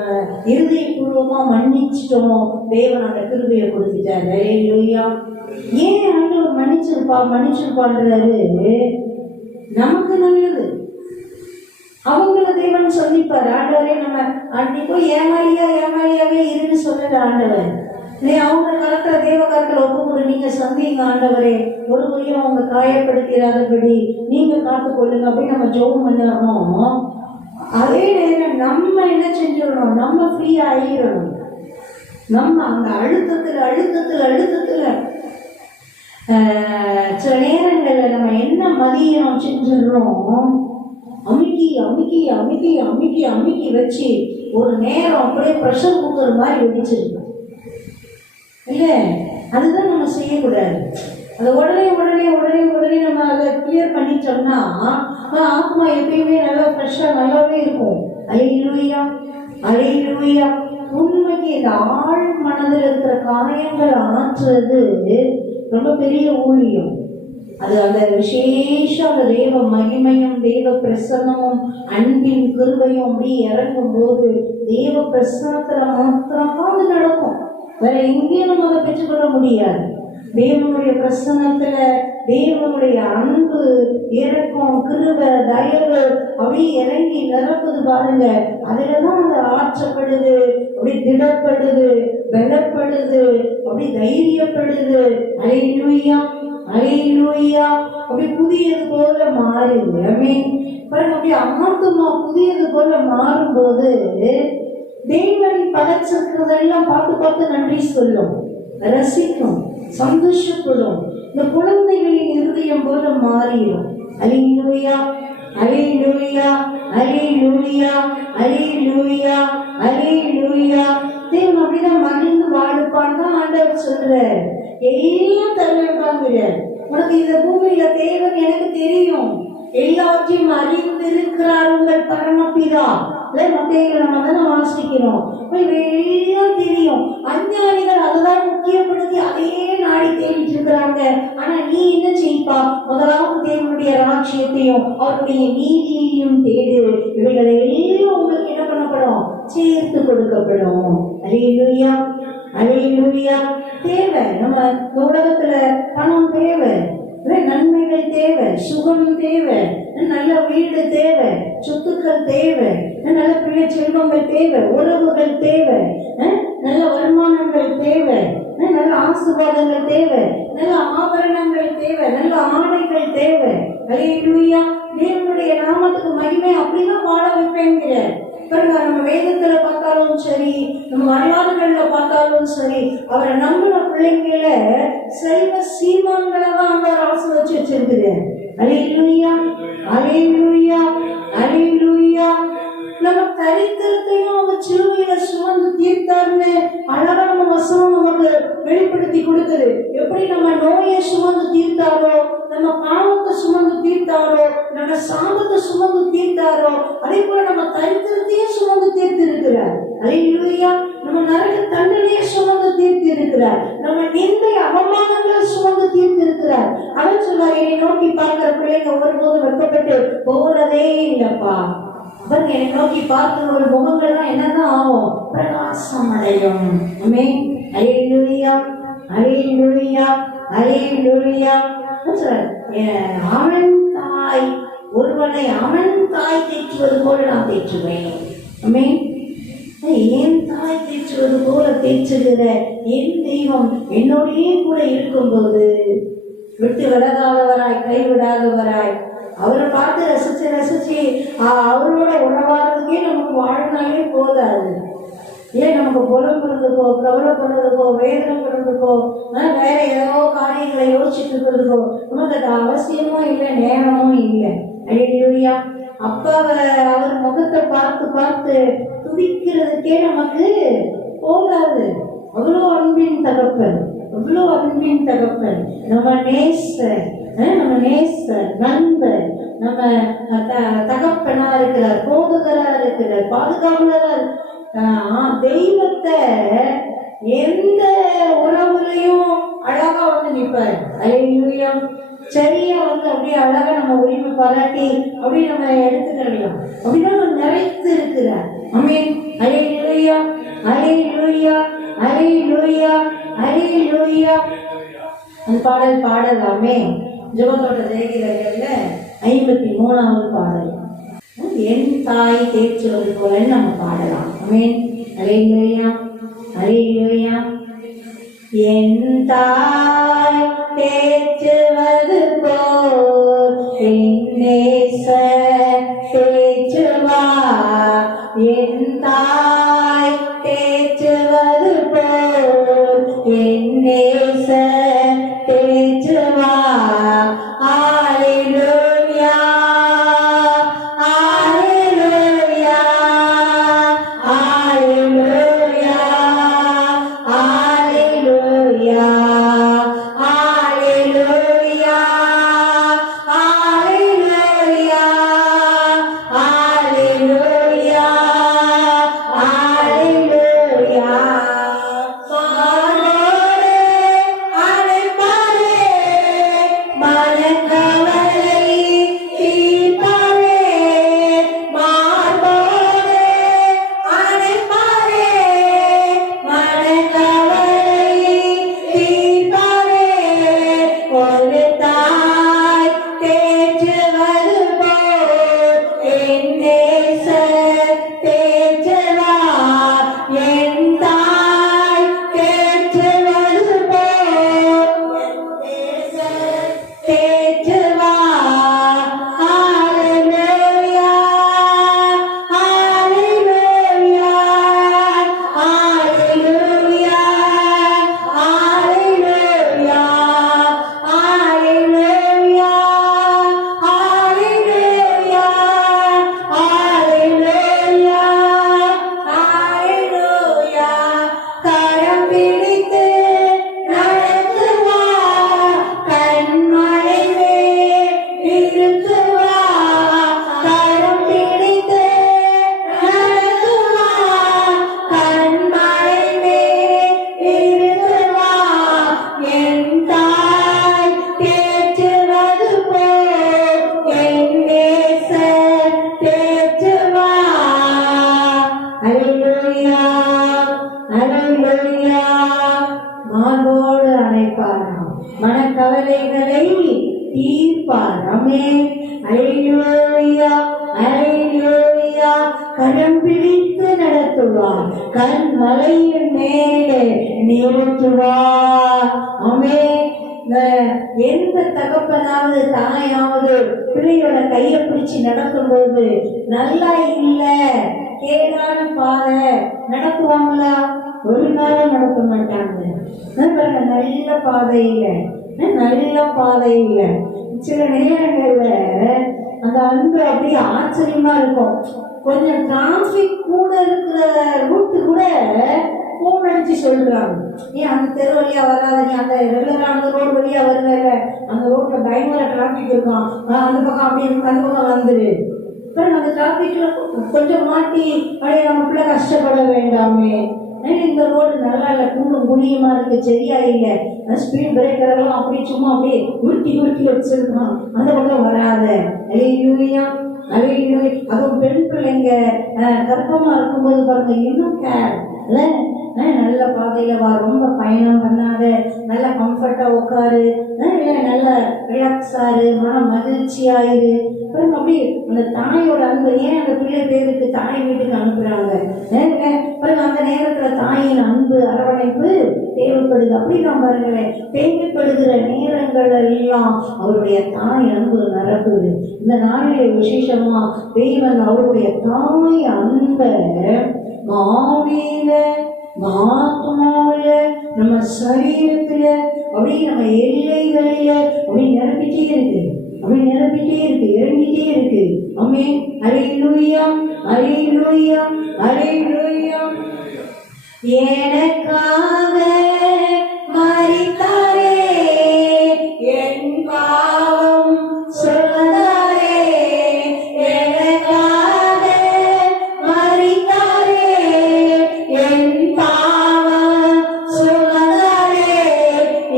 இருதயபூர்வமா மன்னிச்சிட்டோம், தேவன் அந்த கிருபையை கொடுத்துட்டாரு. அல்லேலூயா. ஏன் ஆண்டவர் மன்னிச்சிருப்பான்றாரு? நமக்கு நல்லது. அவங்கள தேவன் சொல்லிப்பாரு. ஆண்டவரே, நம்ம அன்னைக்கோ ஏமாளியாவே இருந்து சொல்லல ஆண்டவர். நீ அவங்க கலக்கிற தேவ கருத்துல ஒப்புக்கொண்டு நீங்க சந்திங்க ஆண்டவரே, ஒரு முறையும் அவங்க காயப்படுத்திடாதபடி நீங்க காத்துக்கொள்ளுங்க அப்படின்னு நம்ம ஜெபம் பண்ணணும். அதே நேரம் நம்ம என்ன செஞ்சிடணும், நம்ம ஃப்ரீயா ஆகிடணும். நம்ம அந்த அழுத்தத்துல சில நேரங்கள்ல நம்ம என்ன மதியம் செஞ்சிடறோம், அமுக்கி வச்சு ஒரு நேரம் அப்படியே ப்ரெஷர் குக்கர் மாதிரி வெடிச்சிருக்கோம் இல்ல. அதுதான் நம்ம செய்யக்கூடாது. அதை உடனே நம்ம அதை கிளியர் பண்ணிட்டோம்னா ஆத்மா எப்பயுமே நல்லா ஃப்ரெஷ்ஷாக நல்லாவே இருக்கும். அல்லேலூயா, அல்லேலூயா. உண்மைக்கு இந்த ஆழ் மனதில் இருக்கிற காயங்கள் ஆற்றுறது ரொம்ப பெரிய ஊழியம். அது அந்த விசேஷம், அந்த தேவ மகிமையும் தேவ பிரசன்னமும் அன்பின் கிருபையும் அப்படி இறங்கும் போது தேவ பிரசன்னத்துல மாத்திரமா அது நடக்கும். வேற எங்கேயும் நம்ம அதை பெற்றுக்கொள்ள முடியாது. தேவனுடைய பிரசன்னத்துல தேவனுடைய அன்பு, இரக்கம், கிருபை, தயவு அப்படி இறங்கி நிரப்புது பாருங்க. அதுலதான் அது ஆற்றப்படுது, அப்படி திடப்படுது, பலப்படுது, அப்படி தைரியப்படுது. அல்லேலூயா, அல்லேலூயா. அப்படி புதியது போல மாறுது. அப்படி ஆத்மா புதியது போல மாறும்போது தேவன் படைச்சிருக்கிறதெல்லாம் பார்த்து நன்றி சொல்லும், ரசிக்கும், சந்தோஷப்படும். இந்த குழந்தைகளின் இருதயம் போல மாறிடும். அல்லேலூயா, அல்லேலூயா, அல்லேலூயா, அல்லேலூயா, அல்லேலூயா. தேவன் அப்படிதான் மகிழ்ந்து வாழுப்பான்னு தான் ஆண்டவர் சொல்றார். எல்லாம் தருவாங்க. உனக்கு இந்த பூமியில தேவன் எனக்கு தெரியும், எல்லாத்தையும் அறிந்திருக்கிறார் உங்கள் பரமபிதா. நம்ம தானே வாசிக்கிறோம். எல்லாம் தெரியும். அஞ்ஞானிகள் அதுதான் முக்கியப்படுத்தி அதையே நாடி தேடிட்டு இருக்கிறாங்க. ஆனா நீ என்ன செய்ப்பா, முதலாவது தேவனுடைய ராஜ்யத்தையும் அவருடைய நீதியையும் தேடு, இவைகளை எல்லாம் உங்களுக்கு என்ன பண்ணப்படும், சேர்த்து கொடுக்கப்படும். அல்லேலூயா, அல்லேலூயா. தேவை, நம்ம உலகத்துல பணம் தேவை. நன்மைகள் தேவை, சுகம் தேவை, நல்ல வீடு தேவை, சொத்துக்கள் தேவை, நல்ல பிள்ளை செல்வங்கள் தேவை, உறவுகள் தேவை, நல்ல வருமானங்கள் தேவை, நல்ல ஆசீர்வாதங்கள் தேவை, நல்ல ஆபரணங்கள் தேவை, நல்ல ஆடைகள் தேவை. அல்லேலூயா. தேவனுடைய நாமத்துக்கு மகிமை அப்படிதான் வாழ வைப்பேங்கிறார். நம்ம வேதத்துல பார்த்தாலும் சரி, நம்ம வரலாறுகள்ல பார்த்தாலும் சரி, அவரை நம்பின பிள்ளைங்களை செல்வ சீமான்களை தான் ஆண்டவர் ஆசீர்வதிச்சு வச்சிருக்குது. அல்லேலூயா, அல்லேலூயா, அல்லேலூயா. நம்ம தரித்திரத்தையும் அவங்க சிலுவையில சுமந்து தீர்த்தாருன்னு அழகா நம்ம வசனம் நமக்கு வெளிப்படுத்தி கொடுக்குது. எப்படி நம்ம நோயை சுமந்து தீர்த்தாரோ, நம்ம பாவத்தை சுமந்து தீர்த்தாரோ, நம்ம சாபத்தை சுமந்து தீர்த்தாரோ, அதே போல நம்ம தரித்திரத்தையும் சுமந்து தீர்த்து இருக்கிறார். அல்லேலூயா. நம்ம நரக தண்டனையை சுமந்து தீர்த்து இருக்கிறார். நம்ம நிந்தை அவமானங்களை சுமந்து தீர்த்து இருக்கிறார். அவர் சொல்றாரு, என்னை நோக்கி பார்க்கிற பிள்ளைங்க ஒருபோதும் வெட்கப்பட்டு போறதே இல்லப்பா. அவர் என்னை நோக்கி பார்க்கிற ஒரு முகங்கள்லாம் என்னதான் ஆகும்? பிரகாசம் அடையும். ஆமென். அல்லேலூயா, அல்லேலூயா, அல்லேலூயா. அவன் தாய் ஒருவனை அவன் தாய் தேற்றுவது போல நான் தேற்றுவேன். ஆமென். என் தாய் தேற்றுவது போல தேற்றுகிற என் தெய்வம் என்னோடயே கூட இருக்கும்போது விட்டு விலகாதவராய், கைவிடாதவராய், அவரை பார்த்து ரசிச்சு ரசிச்சு அவரோட உறவாடுறதுக்கே நமக்கு வாழ்நாளே போதாது. ஏன் நமக்கு புலம்புறதுக்கோ, கவலைப்படுறதுக்கோ, வேதனைப்படுறதுக்கோ, வேற ஏதோ காரியங்களை யோசிச்சுட்டு இருக்கிறதுக்கோ நமக்கு அது அவசியமும் இல்லை, நேரமும் இல்லை. அல்லேலூயா. அப்ப அவர் முகத்தை பார்த்து பார்த்து துதிக்கிறதுக்கே நமக்கு போதாது. அவ்வளோ அன்பின் தகப்பன், அவ்வளோ அன்பின் தகப்பன், நம்ம நேசர், நம்ம நேசர், நண்பர், நம்ம தகப்பனா இருக்கிறார், போதுகரா இருக்கிறார், பாதுகாவலரா. தெய்வத்தை எந்த உறவுலையும் அழகா வந்து நிற்பார். அல்லேலூயா. சரியா வந்து அப்படியே அழகா நம்ம உரிமை பாராட்டி அப்படியே நம்ம எடுத்துக்கலாம். அப்படிதான் நிறைத்து இருக்கிறார். ஆமென். அல்லேலூயா, அல்லேலூயா, அல்லேலூயா, அல்லேலூயா. அந்த பாடல் பாடலாமே. ஜெபத்தோட ஜெயகீதங்கள்ல 53வது பாடல், என் தாய் தேற்றுவது போல நம்ம பாடலாம். ஆமென். அல்லேலூயா, அல்லேலூயா. என் தாய் தேற்றுவது போல் என் நேசர் தேற்றுவார். என் தாய் தேற்றுவது போல் என் நேசர் தேற்றுவார். அல்லேலூயா, அல்லேலூயா, அல்லேலூயா, அல்லேலூயா, அல்லேலூயா, அல்லேலூயா, அல்லேலூயா, அல்லேலூயா. மானோரே அழைப்பாரே, மனக்கவலை தீர்ப்பாரே, மானோரே அழைப்பாரே, மனக்கவலை தீர்ப்பாரே. ஒரு தாய் தேற்றுவது போல் என் நேசர் தேற்றுவார். என் தாய் தேற்றுவது போல் என் நேசர் தேற்றுவார். அல்லேலூயா, அல்லேலூயா, அல்லேலூயா, அல்லேலூயா, அல்லேலூயா, அல்லேலூயா, அல்லேலூயா, அல்லேலூயா. கரம் பிடித்து நடத்துவார், கண்மலை மேல் நிறுத்துவார். கரம் பிடித்து நடத்துவார், கண்மலை மேல் நிறுத்துவார். என் தாய் தேற்றுவது போல் என் நேசர் தேற்றுவார். அல்லேலூயா, அல்லேலூயா. மார்போடு அணைப்பாராம், மனக்கவலைகளை தீர்ப்பார். ஆமென். அல்லேலூயா, அல்லேலூயா. கரம் பிடித்து நடத்துவார், கண் மலையின் மேலே நிறுத்துவார். ஆமென். எந்த தகப்பனாவது தாயாவது பிள்ளையோட கையை பிடிச்சு நடக்கும் போது நல்லா இல்ல கேடான பாதை நடத்துவாங்களா? ஒரு நாளும் நடத்த மாட்டாங்க. நல்ல பாதையில நல்ல பாதையில சில நேரங்கள்ல அந்த அன்பு அப்படியே ஆச்சரியமா இருக்கும். கொஞ்சம் டிராபிக் கூட இருக்கிற ரூட்டு கூட போன் அடிச்சு சொல்றாங்க, நீ அந்த தெரு வழியா வராத, நீ அந்த ரெகுலரான ரோடு வழியா வருவ, அந்த ரோட்ல பயங்கர டிராபிக் இருக்கும், அந்த பக்கம் அப்படி அந்த பக்கம் வந்துரு. அந்த டிராபிக்ல கொஞ்சம் மாட்டி அப்படியே நம்ம பிள்ளை கஷ்டப்பட வேண்டாமே, இந்த ரோடு நல்லா இல்லை, கூடும் குழியுமா இருக்கு, சரியா இல்லை, ஸ்பீட் பிரேக்கர் எல்லாம் அப்படி சும்மா அப்படியே உருட்டி உருட்டி வச்சிருக்கோம், அந்த பக்கம் வராத. அல்லேலூயா, அல்லேலூயா. அதுவும் பெண் பிள்ளைங்க கர்ப்பமா இருக்கும்போது பாருங்க, இன்னும் கேர் நல்ல பாதையில வா, ரொம்ப பயணம் பண்ணாத, நல்ல கம்ஃபர்ட்டா உட்காரு, நல்ல ரிலாக்ஸ் ஆறு, மனம் மகிழ்ச்சியாயிரு. அப்படி அந்த தாயோட அன்பு. ஏன் அந்த பிள்ளை பேருக்கு தாய் வீட்டுக்கு அனுப்புறாங்க? அந்த நேரத்துல தாயின் அன்பு அரவணைப்பு தேவைப்படுது. அப்படி நான் பாருங்களேன், தேவைப்படுகிற நேரங்கள் எல்லாம் அவருடைய தாய் அன்பு நிரப்புது. இந்த நாளிலே விசேஷமா தேவன் அவருடைய தாய் அன்பை மாவில ஆத்மாவில நம்ம சரீரத்துல அப்படி நம்ம எல்லைகளில அப்படி நிரப்பிட்டே இருக்கு, அப்படி நிரப்பிட்டே இருக்கு, இறங்கிட்டே இருக்கு. ஆமென். அல்லேலூயா, அல்லேலூயா, அல்லேலூயா. எனக்காக மரித்தாரே, என் பாவம் சொல்லாரே, எனக்காக மரித்தாரே, என் பாவம் சொல்லாரே,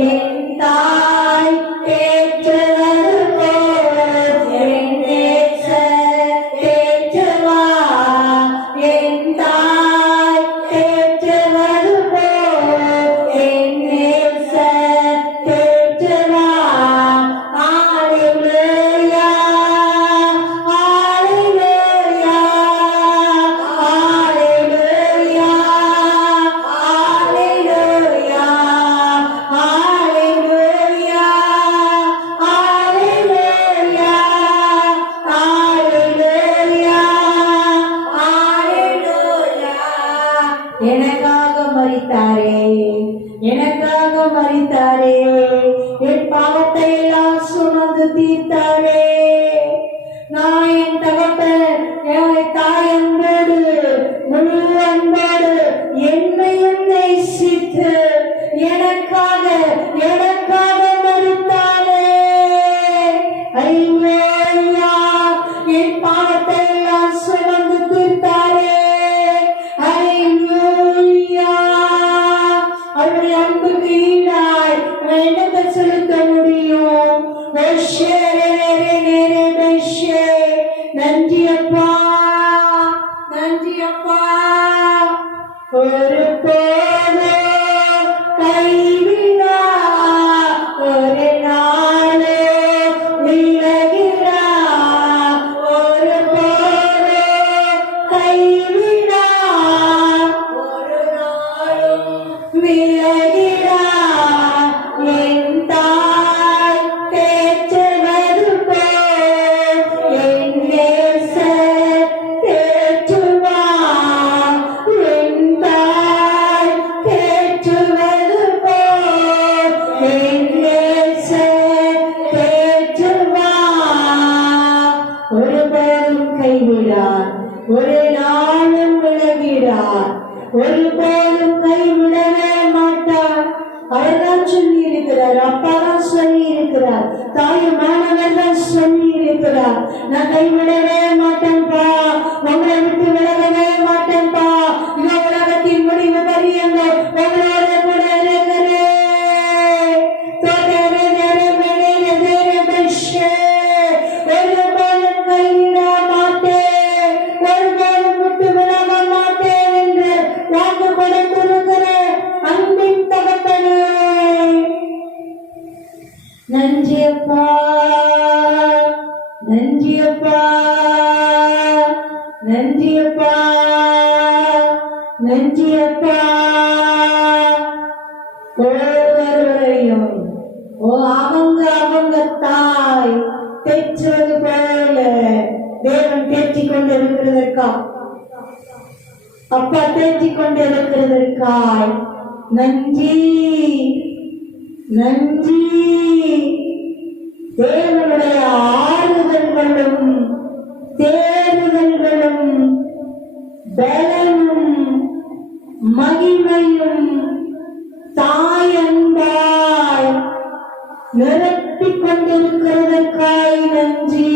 என் தாய் தேற்றுவது போல் என் நேச தேற்றுவா, என் தாய் தேற்றுவது போல் என் நேச தேற்றுவா. ஹalleluya, ஹalleluya, ஹalleluya, ஹalleluya, ஹalleluya, ஹalleluya, ஹalleluya, ஹalleluya. எனக்காக மரித்தாரே, எனக்காக மரித்தாரே, என் பாவத்தை எல்லாம் சுமந்து தீர்த்தாரே. நான் என் தகப்பன் என் தாய் அன்போடு முழு அன்போடு என்னையும் நேசித்து எனக்காக எனக்காக மரித்தாரே. அல்லேலூயா, என் பாவத்தை எல்லாம் சுமந்து தீர்த்தாரே. அல்லேலூயா. அவருடைய அன்புக்கு ஈடாய் என்னத்தை செலுத்த முடியும்? நன்றி அப்பா, நன்றி அப்பா. ஒரு போது கைவிடா, ஒரு நாள் விலகிறா, ஒரு போது கைவிடா, ஒரு நாளும் விலகிறா. என் தாய் தேற்றுவது போல் என் நேச தேற்றுவா, என் தாய் தேற்றுவது போல் என் நேச தேற்றுவா. ஒருபோதும் கைவிடார், ஒரு நாளும் விலகிடார், ஒருபோதும் கைவிடவே மாட்டார். அவர்தான் சொல்லி இருக்கிறார், அப்பாதான் சொல்லி இருக்கிறார், தாய் மாணவர் தான் சொல்லி இருக்கிறார். நான் கைவிடவே மாட்டேன்பா, உங்களை விட்டு விலகவே மாட்டேன்பா, இந்த உலகத்தின் முடிவு பரியந்த உங்களோட கூட இருக்கிறேன். ஒருபோதும் கைவிட மாட்டேன், ஒருபோதும் விட்டு விலக மாட்டேன் என்று வாக்கு கொடுத்திருக்கிறேன். அன்பின் தகப்பனே, நன்றியப்பா, நன்றியப்பா, நன்றியப்பா, நன்றியப்பா. ஒவ்வொருவரையும் அவங்க தாய் தேற்றுவது போல தேவன் தேற்றிக் கொண்டிருக்கிறதற்கா, அப்பா தேற்றிக் கொண்டிருக்கிறதற்காய் நன்றி, நன்றி. தேவனுடைய ஆறுதல்களும் தேறுதல்களும் பலனும் மகிமையும் தாய் அன்பாய் நிரப்பிக் கொண்டிருக்கிறதற்காய் நன்றி,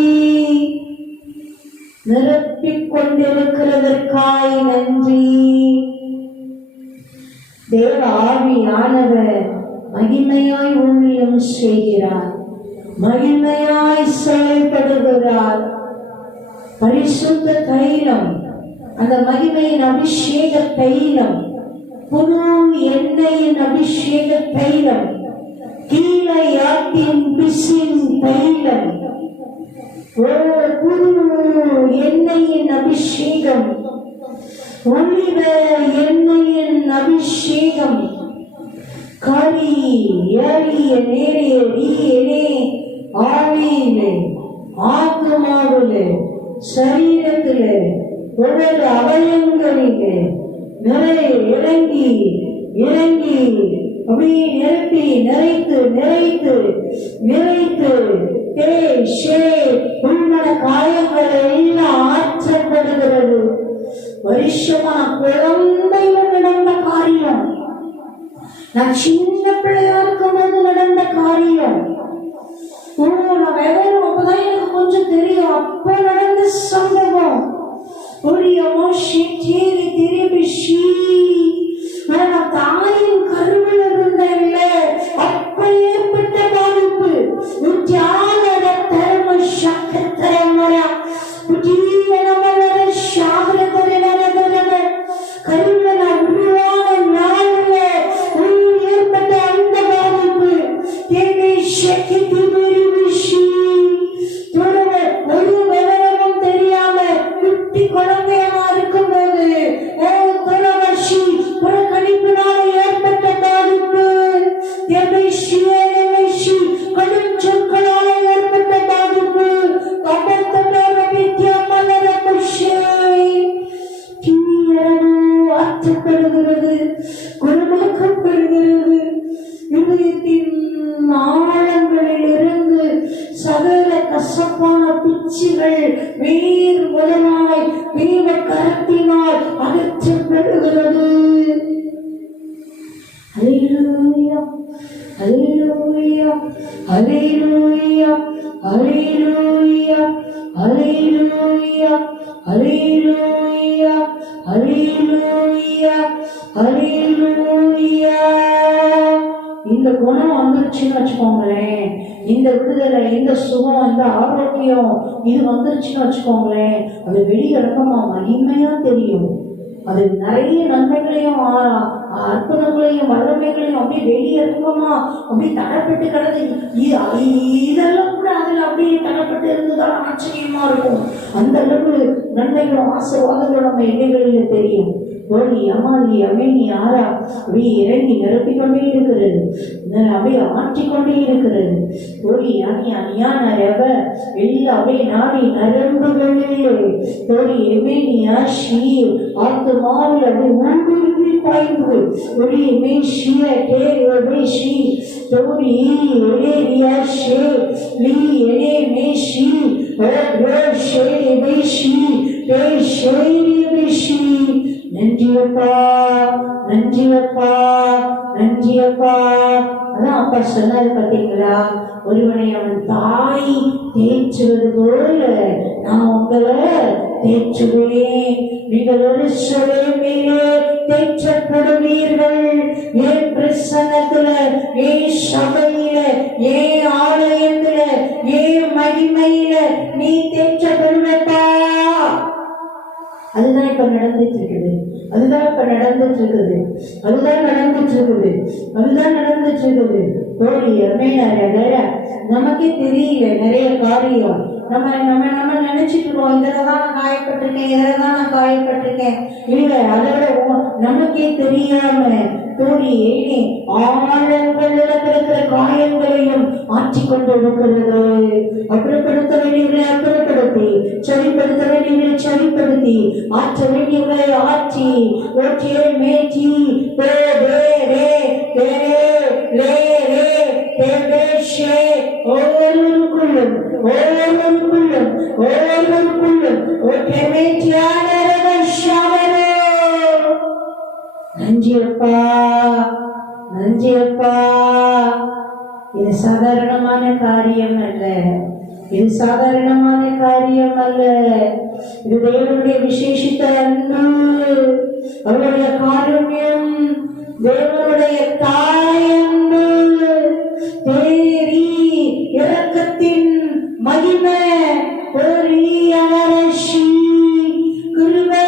நிரப்பிக் கொண்டிருக்கிறதற்காய் நன்றி. தேவ ஆவியானவர் மகிமையாய் ஊழியம் செய்கிறார், மகிமையாய் செயல்படுகிறார். பரிசுத்த தைலம், அந்த மகிமையின் அபிஷேக தைலம், புது எண்ணெயின் அபிஷேக தைலம், கீழையாட்டின் பிசின் தைலம், புது எண்ணெயின் அபிஷேகம், ஒளிவ எண்ணெயின் அபிஷேகம், கரி எரிய நேரே ஆவியிலே ஆத்மாவிலே சரீரத்திலே ஒவ்வொரு அவயங்களிலே இறங்கி இறங்கி அப்படியே நிரப்பி நிறைத்து உள்மன காயங்கள் எல்லாம் ஆற்றப்படுகிறது. வருஷமா குழந்தைகள் நடந்த காரியம், நான் சின்ன பிள்ளையா இருக்கும் போது நடந்த காரியம். நான் விவரம் அப்பதான் எனக்கு கொஞ்சம் தெரியும். அப்ப நடந்த சம்பவம் தாயின் கருவில் இருந்தேன்ல, அப்ப ஏற்பட்ட பாதிப்பு கருவில நான் உருவான நாளில் ஏற்பட்ட அந்த பாதிப்பு ஒரு விவரமும் தெரியாம குட்டி குழந்தையமா இருக்கும் போது புறக்கணிப்பினால ஏற்பட்ட பாதிப்பு, கடும் சொற்களால ஏற்பட்ட பாதிப்பு, ஆற்றப்படுகிறது, குணமாக்கப்படுகிறது. இதயத்தின் ஆழங்களில் இருந்து சகல கசப்பான பிச்சுகள் வேறு முதலாய் தேவ கரத்தினால் அகற்றப்படுகிறது. ஹல்லேலூயா, ஹல்லேலூயா, ஹல்லேலூயா, ஹல்லேலூயா, ஹல்லேலூயா, ஹல்லேலூயா, ஹல்லேலூயா, ஹல்லேலூயா. இந்த குணம் வந்துருச்சுன்னு வச்சுக்கோங்களேன், இந்த விடுதலை, இந்த சுகம், இந்த ஆரோக்கியம் இது வந்துருச்சுன்னு வச்சுக்கோங்களேன், அது வெளியிறக்கமா மகிமையா தெரியும். அது நிறைய நன்மைகளையும் அற்புதங்களையும் வல்லமைகளையும் அப்படியே வெளியிறக்கமா அப்படியே தடப்பட்டு கிடந்து இதெல்லாம் கூட அதுல அப்படியே தடப்பட்டு இருந்துதான் ஆச்சரியமா இருக்கும். அந்த அளவுக்கு நன்மைகளும் ஆசீர்வாதங்களும் நம்ம எல்லைகளில் தெரியும். ஓடி அமாலி அமேனி ஆரா அப்படியே இறங்கி நிரப்பிக்கொண்டே இருக்கிறது, அப்படியே ஆற்றிக்கொண்டே இருக்கிறது. ஓடி அணியான ரவ வெளியில அப்படியே நாடி நரம்புகளிலே ஓடி எமேனியா ஷீ ஆத்து மாவில் அப்படியே ஊடுருவி பாய்ந்து ஒளி மேஷிய டே ஒபேஷி தோரி எலேரியா ஷே லீ எலே மேஷி ஓ ஷே எபேஷி டே ஷே எபேஷி. நன்றியப்பா, நன்றியப்பா, நன்றியப்பா. அதான் அப்பா சொன்னாரு பார்த்தீங்களா, ஒருவனை அவன் தாய் தேற்றுவது போல நான் உங்களை தேற்றுவேன், நீங்கள் ஒரு சொல்லே தேற்றப்படுவீர்கள். ஏன் பிரசன்னத்துல, ஏன் சபையில, ஏன் ஆலயத்துல, ஏன் மகிமையில நீ தேற்றப்படுவப்பா. அதுதான் இப்ப நடந்துட்டு இருக்குது. அதுதான் இப்ப நடந்துட்டு இருக்குது. நமக்கே தெரியல நிறைய காரியம். நம்ம நம்ம நம்ம நினைச்சிட்டு இருக்கோம், இதுலதான் நான் காயப்பட்டிருக்கேன், இதுலதான் நான் காயப்பட்டிருக்கேன். இல்ல, அதோட நமக்கே தெரியாம தோழி ஆழங்கள்ல இருக்கிற காயங்களையும் ஆற்றிக்கொண்டு இருக்கிறது. அப்புறப்படுத்த வேண்டியவர்களை அப்புறப்படுத்தி, சரிப்படுத்த வேண்டியவர்களை சரிப்படுத்தி, ஆற்ற வேண்டியவர்களை ஆற்றி, ஒற்றியை மேற்றி ஒவ்வொருவருக்குள்ளும் நஞ்சியப்பா. இது சாதாரணமான காரியம் அல்ல, இது தேவனுடைய விசேஷித்த அன்பு, அவருடைய காருண்யம், தேவனுடைய தாயன்பு, தேரி இரக்கத்தின் மகிமை, பொறியவரசி கிருபை,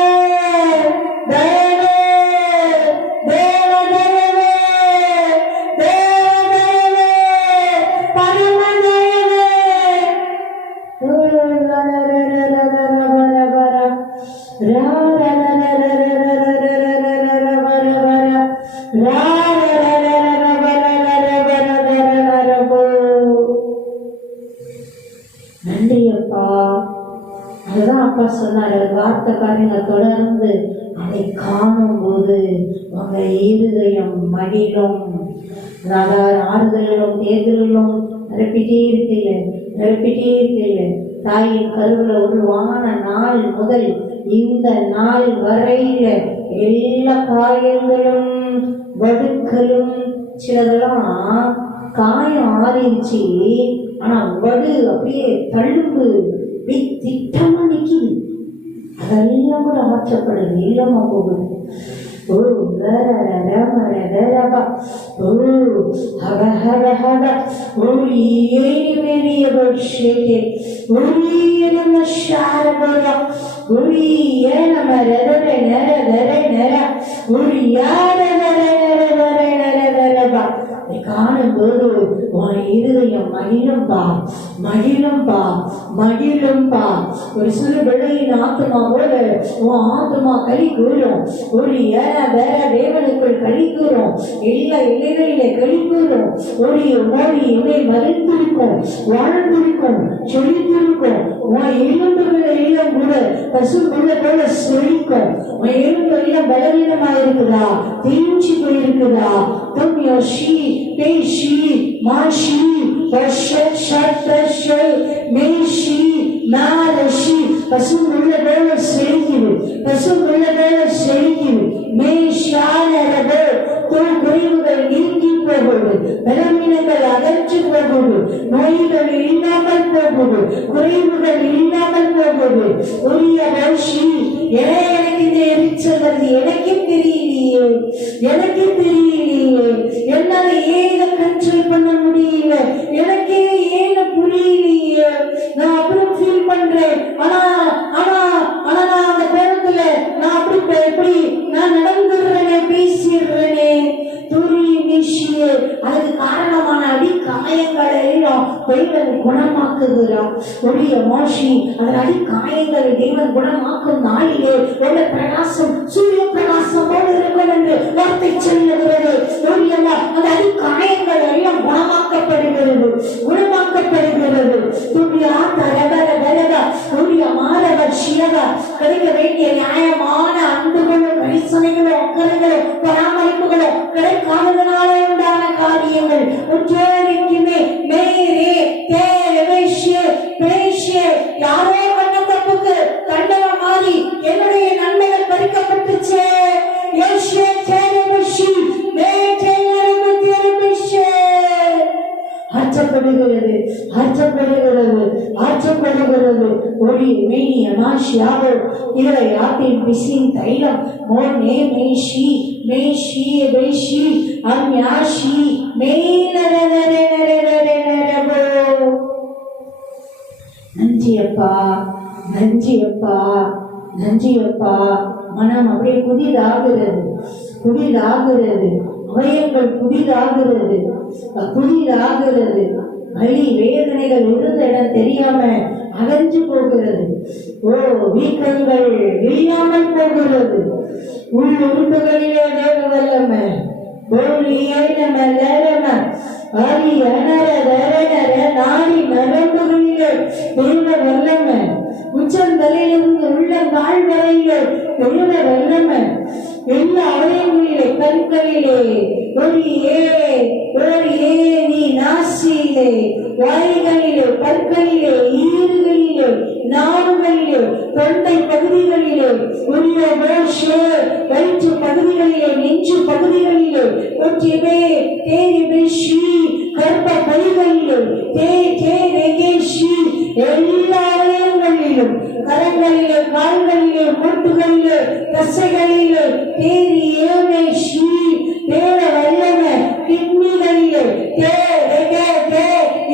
நன்றியப்பா. அதுதான் அப்பா சொன்னார், வார்த்தை பாருங்க, தொடர்ந்து அதை காணும் போது உங்க இருதயம் மகிழும். ஆறுதலும் தேர்தலும் நிரப்பிட்டே இருக்கல. தாயின் கருவுல உருவான நாள் முதல் இந்த நாள் வரையில எல்லா காயங்களும் வடுக்களும், சிலதெல்லாம் காயம் ஆறிடுச்சு, ஆனா வடு அப்படியே தழும்பு திட்டமா நிக்குது. அதெல்லாம் கூட ஆற்றப்படுது, இல்லாம போகுது. காணும்போது உன் இருதயம் மகிழும்பா. ஒரு சிறு பிள்ளையின் ஆத்மா போல உன் ஆத்மா களி கூறும். ஒரு தேவனுக்குள் களி கூறும். எல்லா இலைகளிலே களி கூறும். ஒரு மொழி இலை மறைந்திருக்கும், வாழ்ந்திருக்கும், செழித்திருக்கும். உன் எலும்புகள் எல்லாம் கூட பசுக்குள்ள போல செழிக்கும். உன் எலும்பு எல்லாம் பலவீனமாயிருக்குதா, தேஞ்சி போயிருக்குதா, தும்யோஷி பேஷி மாஷி மேஷி நாரஷி பசுக்குள்ள போல செழிக்குது. மேஷானரபோ குறைவுகள் நீங்கி போகுது, பலவீனங்கள் அகற்றி போகுது, நோய்கள் இல்லாமல் போகுது, குறைவுகள் இல்லாமல் போகுது. உரிய ரோஷி எனக்கு இந்த எரிச்சல் வருது, எனக்கே தெரியலையே, என்னால ஏக கண்ட்ரோல் பண்ண முடியல, எனக்கே ஏக புரியலையே, நான் அப்புறம் ஃபீல் பண்றேன். ஆனா நான் அந்த கோணத்துல நான் எப்படி நான் நடந்துடுறேனே, பேசிடுறேனே. அதுக்கு காரணமான அடி காயங்களை எல்லாம் தேவன் குணமாக்குகிறார். ஒளிய மோஷி அதன் அடி காயங்களை தேவன் குணமாக்கும் நாளிலே உள்ள பிரகாசம் சூரிய பிரகாசம் போல இருக்கும் என்று வார்த்தை சொல்லுகிறது. அந்த அடி காயங்கள் எல்லாம் குணமாக்கப்படுகிறது. கிடைக்க வேண்டிய நியாயமான அன்புகளும் கரிசனைகளும் அக்கறைகளும் பராமரிப்புகளும் கிடைக்காததனாலே உண்டான காரியங்கள் ஒற்றே மேரே யாரோ பண்ண தப்புக்கு தண்டனை மாறி என்னுடைய நன்மைகள் பறிக்கப்பட்டுச்சு. ஆற்றப்படுகிறது. ஒளி மேனிய மாஷியாவோ இவரை ஆட்டின் பிசின் தைலம் மோனே மேஷி அம்யாஷி நஞ்சியப்பா. மனம் அப்படியே புதிதாகிறது, புதிதாகிறது, அவயங்கள் புதிதாகிறது, புதிதாகிறது. வலி வேதனைகள் இருந்த இடம் தெரியாம அகன்று போகிறது. ஓ, வீக்கங்கள் இல்லாமல் போகிறது. உள் உறுப்புகளிலே தேவ வல்லமை நாடி நரம்புகளிலே தேவ வல்லமை, உச்சந்தலையிலிருந்து உள்ள நாள் வரையிலே தேவ வல்லமை, எல்லா அவயங்களிலே கண்களிலே ஒளியே ஒளியே, நீ நாசியிலே வாய்களிலே பற்களிலே ஈறுகளிலே நாடுகளிலே தொண்டை பகுதிகளிலே உரிய வயிற்று பகுதிகளிலே நெஞ்சு பகுதிகளிலே ஒற்றிவே தேரிவே ஸ்ரீ கர்ப்ப பைகளிலே எல்லா அவயங்களிலும் கரங்களிலே கால்களிலே மூட்டுகளிலே தசைகளிலே தேரி ஏமே ஸ்ரீ தேவ வல்லமை, கிட்னிகளிலே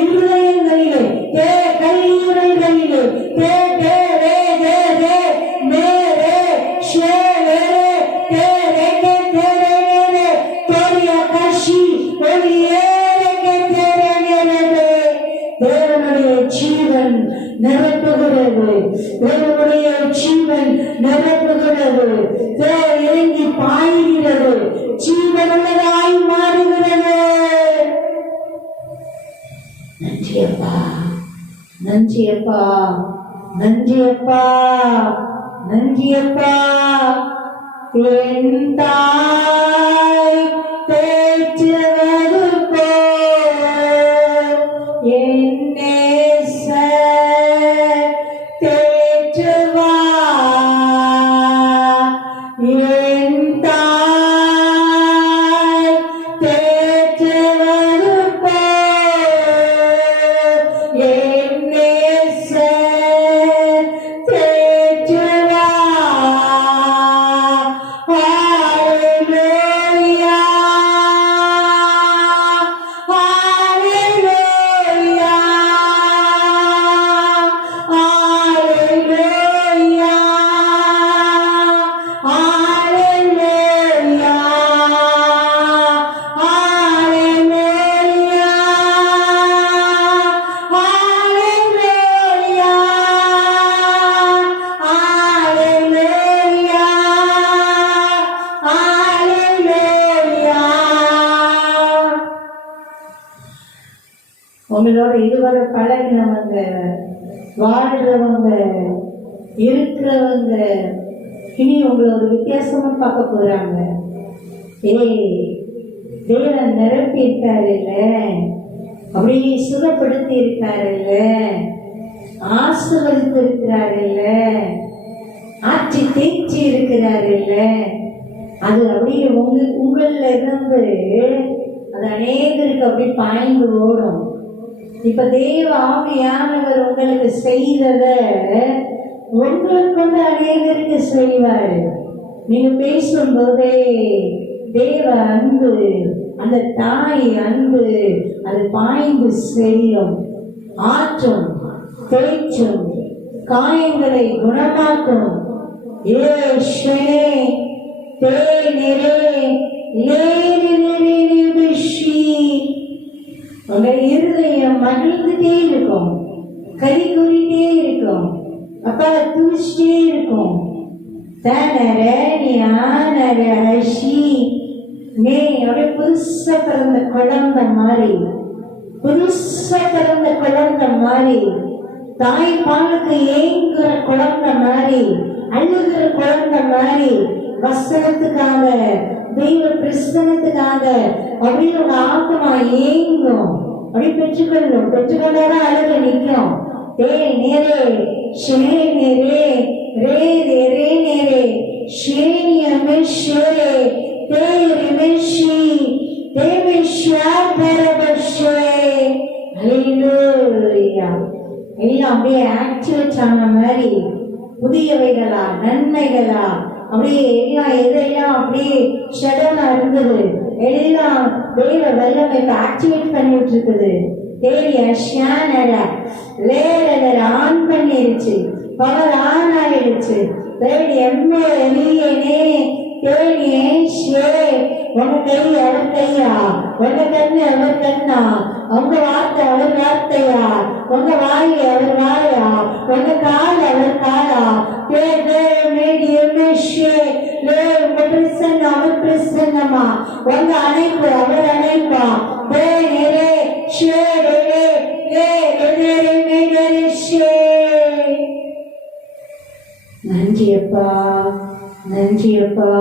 இருதயங்களிலே கல்லீரல்களிலே தேவனுடைய ஜீவன் நிரப்புகிறது, தேவனுடைய ஜீவன் நிரப்புகிறது, இறங்கி பாய்கிறது, ஜீவனுள்ளதாய் மாறுகிறது. நன்றியப்பா, நன்றியப்பா, நன்றியப்பா, நன்றியப்பா. என் தாய் பேச்சுவது போல் என் நேசர் தேற்றுவார். என் தாய் தேற்றுவது போல் என் நேசர் தேற்றுவார். ஹல்லேலூயா, ஹல்லேலூயா, ஹல்லேலூயா, ஹல்லேலூயா, ஹல்லேலூயா, ஹல்லேலூயா, ஹல்லேலூயா, ஹல்லேலூயா. உங்களோட இதுவரை பழகினவங்க, வாழ்றவங்க, இருக்கிறவங்க இனி உங்களை ஒரு வித்தியாசமா பார்க்க போறாங்க. தேவன் நிரப்பி இருக்காரு இல்ல, அப்படியே சுகப்படுத்தி இருக்காரு இல்ல, ஆசீர்வதித்து இருக்கிறாரு இல்ல, ஆட்சி தேய்ச்சி இருக்கிறாரு இல்ல, அது அப்படியே உங்கள இருந்து அது அநேகருக்கு அப்படி பாய்ந்து ஓடும். இப்ப தேவ ஆவியானவர் உங்களுக்கு செய்தத உங்களுக்கு வந்து அநேகருக்கு செய்வாரு. நீங்க பேசும்போதே தேவ அன்பு, அந்த தாய் அன்பு அது பாய்ந்து செல்லும், ஆற்றும், தேய்ச்சும், காயங்களை குணமாக்கும். உங்க இருதயம் மகிழ்ந்துட்டே இருக்கும், கறி கூறிட்டே இருக்கும், அப்பா துடிச்சிட்டே இருக்கும். அப்படியே புதுசா பிறந்த குழந்தை மாதிரி, புதுசா பிறந்த குழந்தை மாதிரி, தாய் பாலுக்கு ஏங்குற குழந்தை மாதிரி, அழுகிற குழந்தை மாதிரி, வசனத்துக்காக தெய்வ பிரசனத்துக்காக அப்படின்னு உங்க ஆத்மா ஏங்கும். அப்படி பெற்றுக்கொள்ளும், பெற்றுக்கொண்டாதான் அழுக நிற்கும். நேரே ஷே நேரே ரே ரே ரே நேரே ஷேனியமே ஷேரே தேரிமே ஷீ தேவி ஷாபரபஷே. ஹல்லேலூயா. எல்லாம் அப்படியே ஆக்டிவேட் ஆன மாதிரி புதியவைகளா நன்மைகளா அப்படியே எல்லாம் எதையெல்லாம் அப்படியே ஷடனா இருந்தது எல்லாம் தேவ வல்லமை ஆக்டிவேட் பண்ணிட்டு இருக்குது. தேவிய ஷானர லேரர ஆன் பண்ணிடுச்சு, பவர் ஆன் ஆயிடுச்சு. தேடி எம்மே எலியனே தேடியே ஷே உங்க கை அவர் கையா உங்க கண்ணு அவர் கண்ணா உங்க வார்த்தை அவர் வார்த்தையா உங்க வாய் அவர் வாயா உங்க கால் அவர் காலா உங்க பிரசன்னம் அவர் பிரசன்னமா உங்க அணைப்பு அவர் அணைப்பா நன்றியப்பா நன்றியப்பா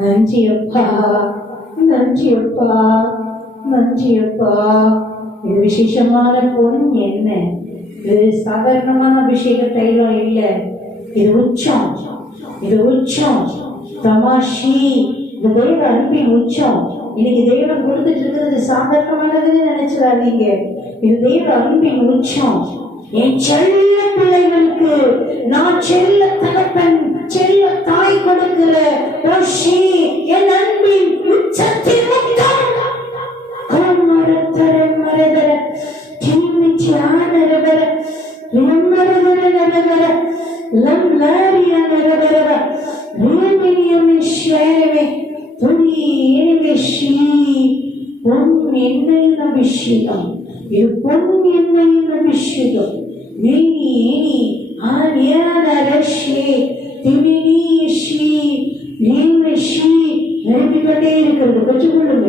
நன்றியப்பா நன்றியப்பா நன்றியப்பா. இது விசேஷமான பொன் என்ன? இது சாதாரணமான அபிஷேக தைலம் இல்லை. இது உச்சம், இது உச்சம் தமாஷி. இந்த தேவ அன்பின் உச்சம். இன்னைக்கு தேவன் கொடுத்துட்டு இருக்கிறது சாதாரணமானதுன்னு நினைச்சிடாதீங்க. இது தேவ அன்பின் உச்சம். என் செல்ல பிள்ளைகளுக்கு நான் செல்ல தகப்பன் செல்ல தாய் கொடுக்கிற என் அன்பின் உச்சத்தின் உச்சம். அபிஷேகம் இது பொன் எண்ணெயின் அபிஷேகம். நிரப்பிக்கிட்டே இருக்கிறது. பெற்றுக்கொள்ளுங்க,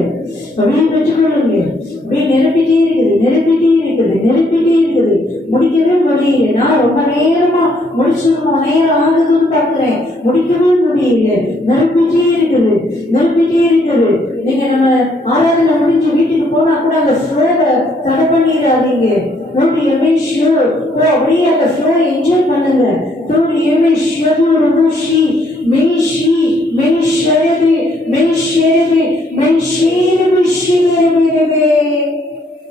அப்படியே பெற்றுக்கொள்ளுங்க. அப்படியே நிரப்பிட்டே இருக்குது, நிரப்பிட்டே இருக்குது, நிரப்பிட்டே இருக்குது. முடிக்கவே முடியல. நான் ரொம்ப நேரமா முடிச்சிடணும், நேரம் ஆகுதுன்னு பாக்குறேன், முடிக்கவே முடியல. நிரப்பிட்டே இருக்குது, நிரப்பிட்டே இருக்குது. நீங்க நம்ம ஆராதனை முடிஞ்சு வீட்டுக்கு போனா கூட அந்த ஃப்ளோவை தடை பண்ணிடாதீங்க. அப்படியே அந்த ஃப்ளோ என்ஜாய் பண்ணுங்க.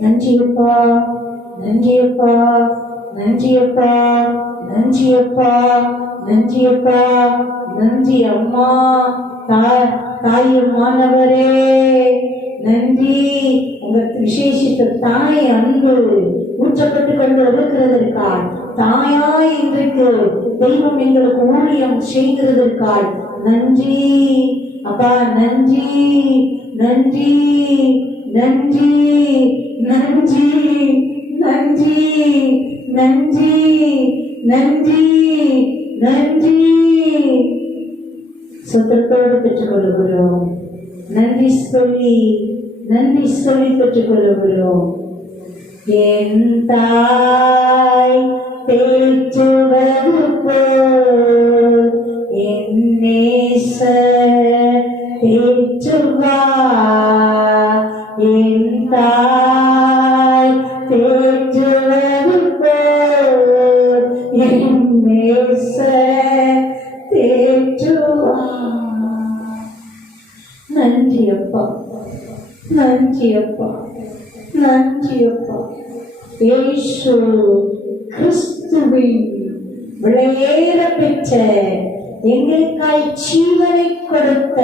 நன்றியப்பா நன்றியப்பா நன்றியப்பா நன்றியப்பா நன்றியப்பா நன்றி அம்மா தாயுமானவரே நன்றி. உங்க விசேஷித்த தாய் அன்பு ஊற்றப்பட்டு கொண்டு இருக்கிறதற்கால் தாயாய் இன்றைக்கு தெய்வம் எங்களுக்கு ஊழியம் செய்கிறதற்கால் நன்றி அப்பா. நன்றி நன்றி நன்றி நன்றி நன்றி நன்றி நன்றி நன்றி. சொத்தத்தோடு பெற்றுக்கொள்ளுகிறோம். நன்றி சொல்லி பெற்றுக்கொள்ளுகிறோம். என் தாய் தேற்றுவது போல் என் நேசர் தேற்றுவார். என் தாய் தேற்றுவது போல் என் நேசர் தேற்றுவார். நன்றி அப்பா, நன்றி அப்பா, நன்றி அப்பா. இயேசு கிறிஸ்துவின் விலையேற பெற்ற எங்களுக்காய் ஜீவனை கொடுத்த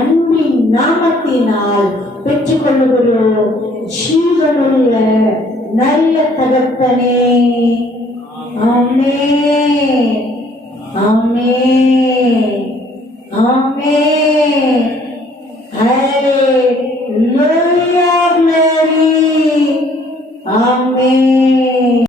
அன்பின் நாமத்தினால் பெற்றுக்கொள்ளுகிறோம். ஜீவனுள்ள நல்ல தகப்பனே, ஆமென் ஆமென்.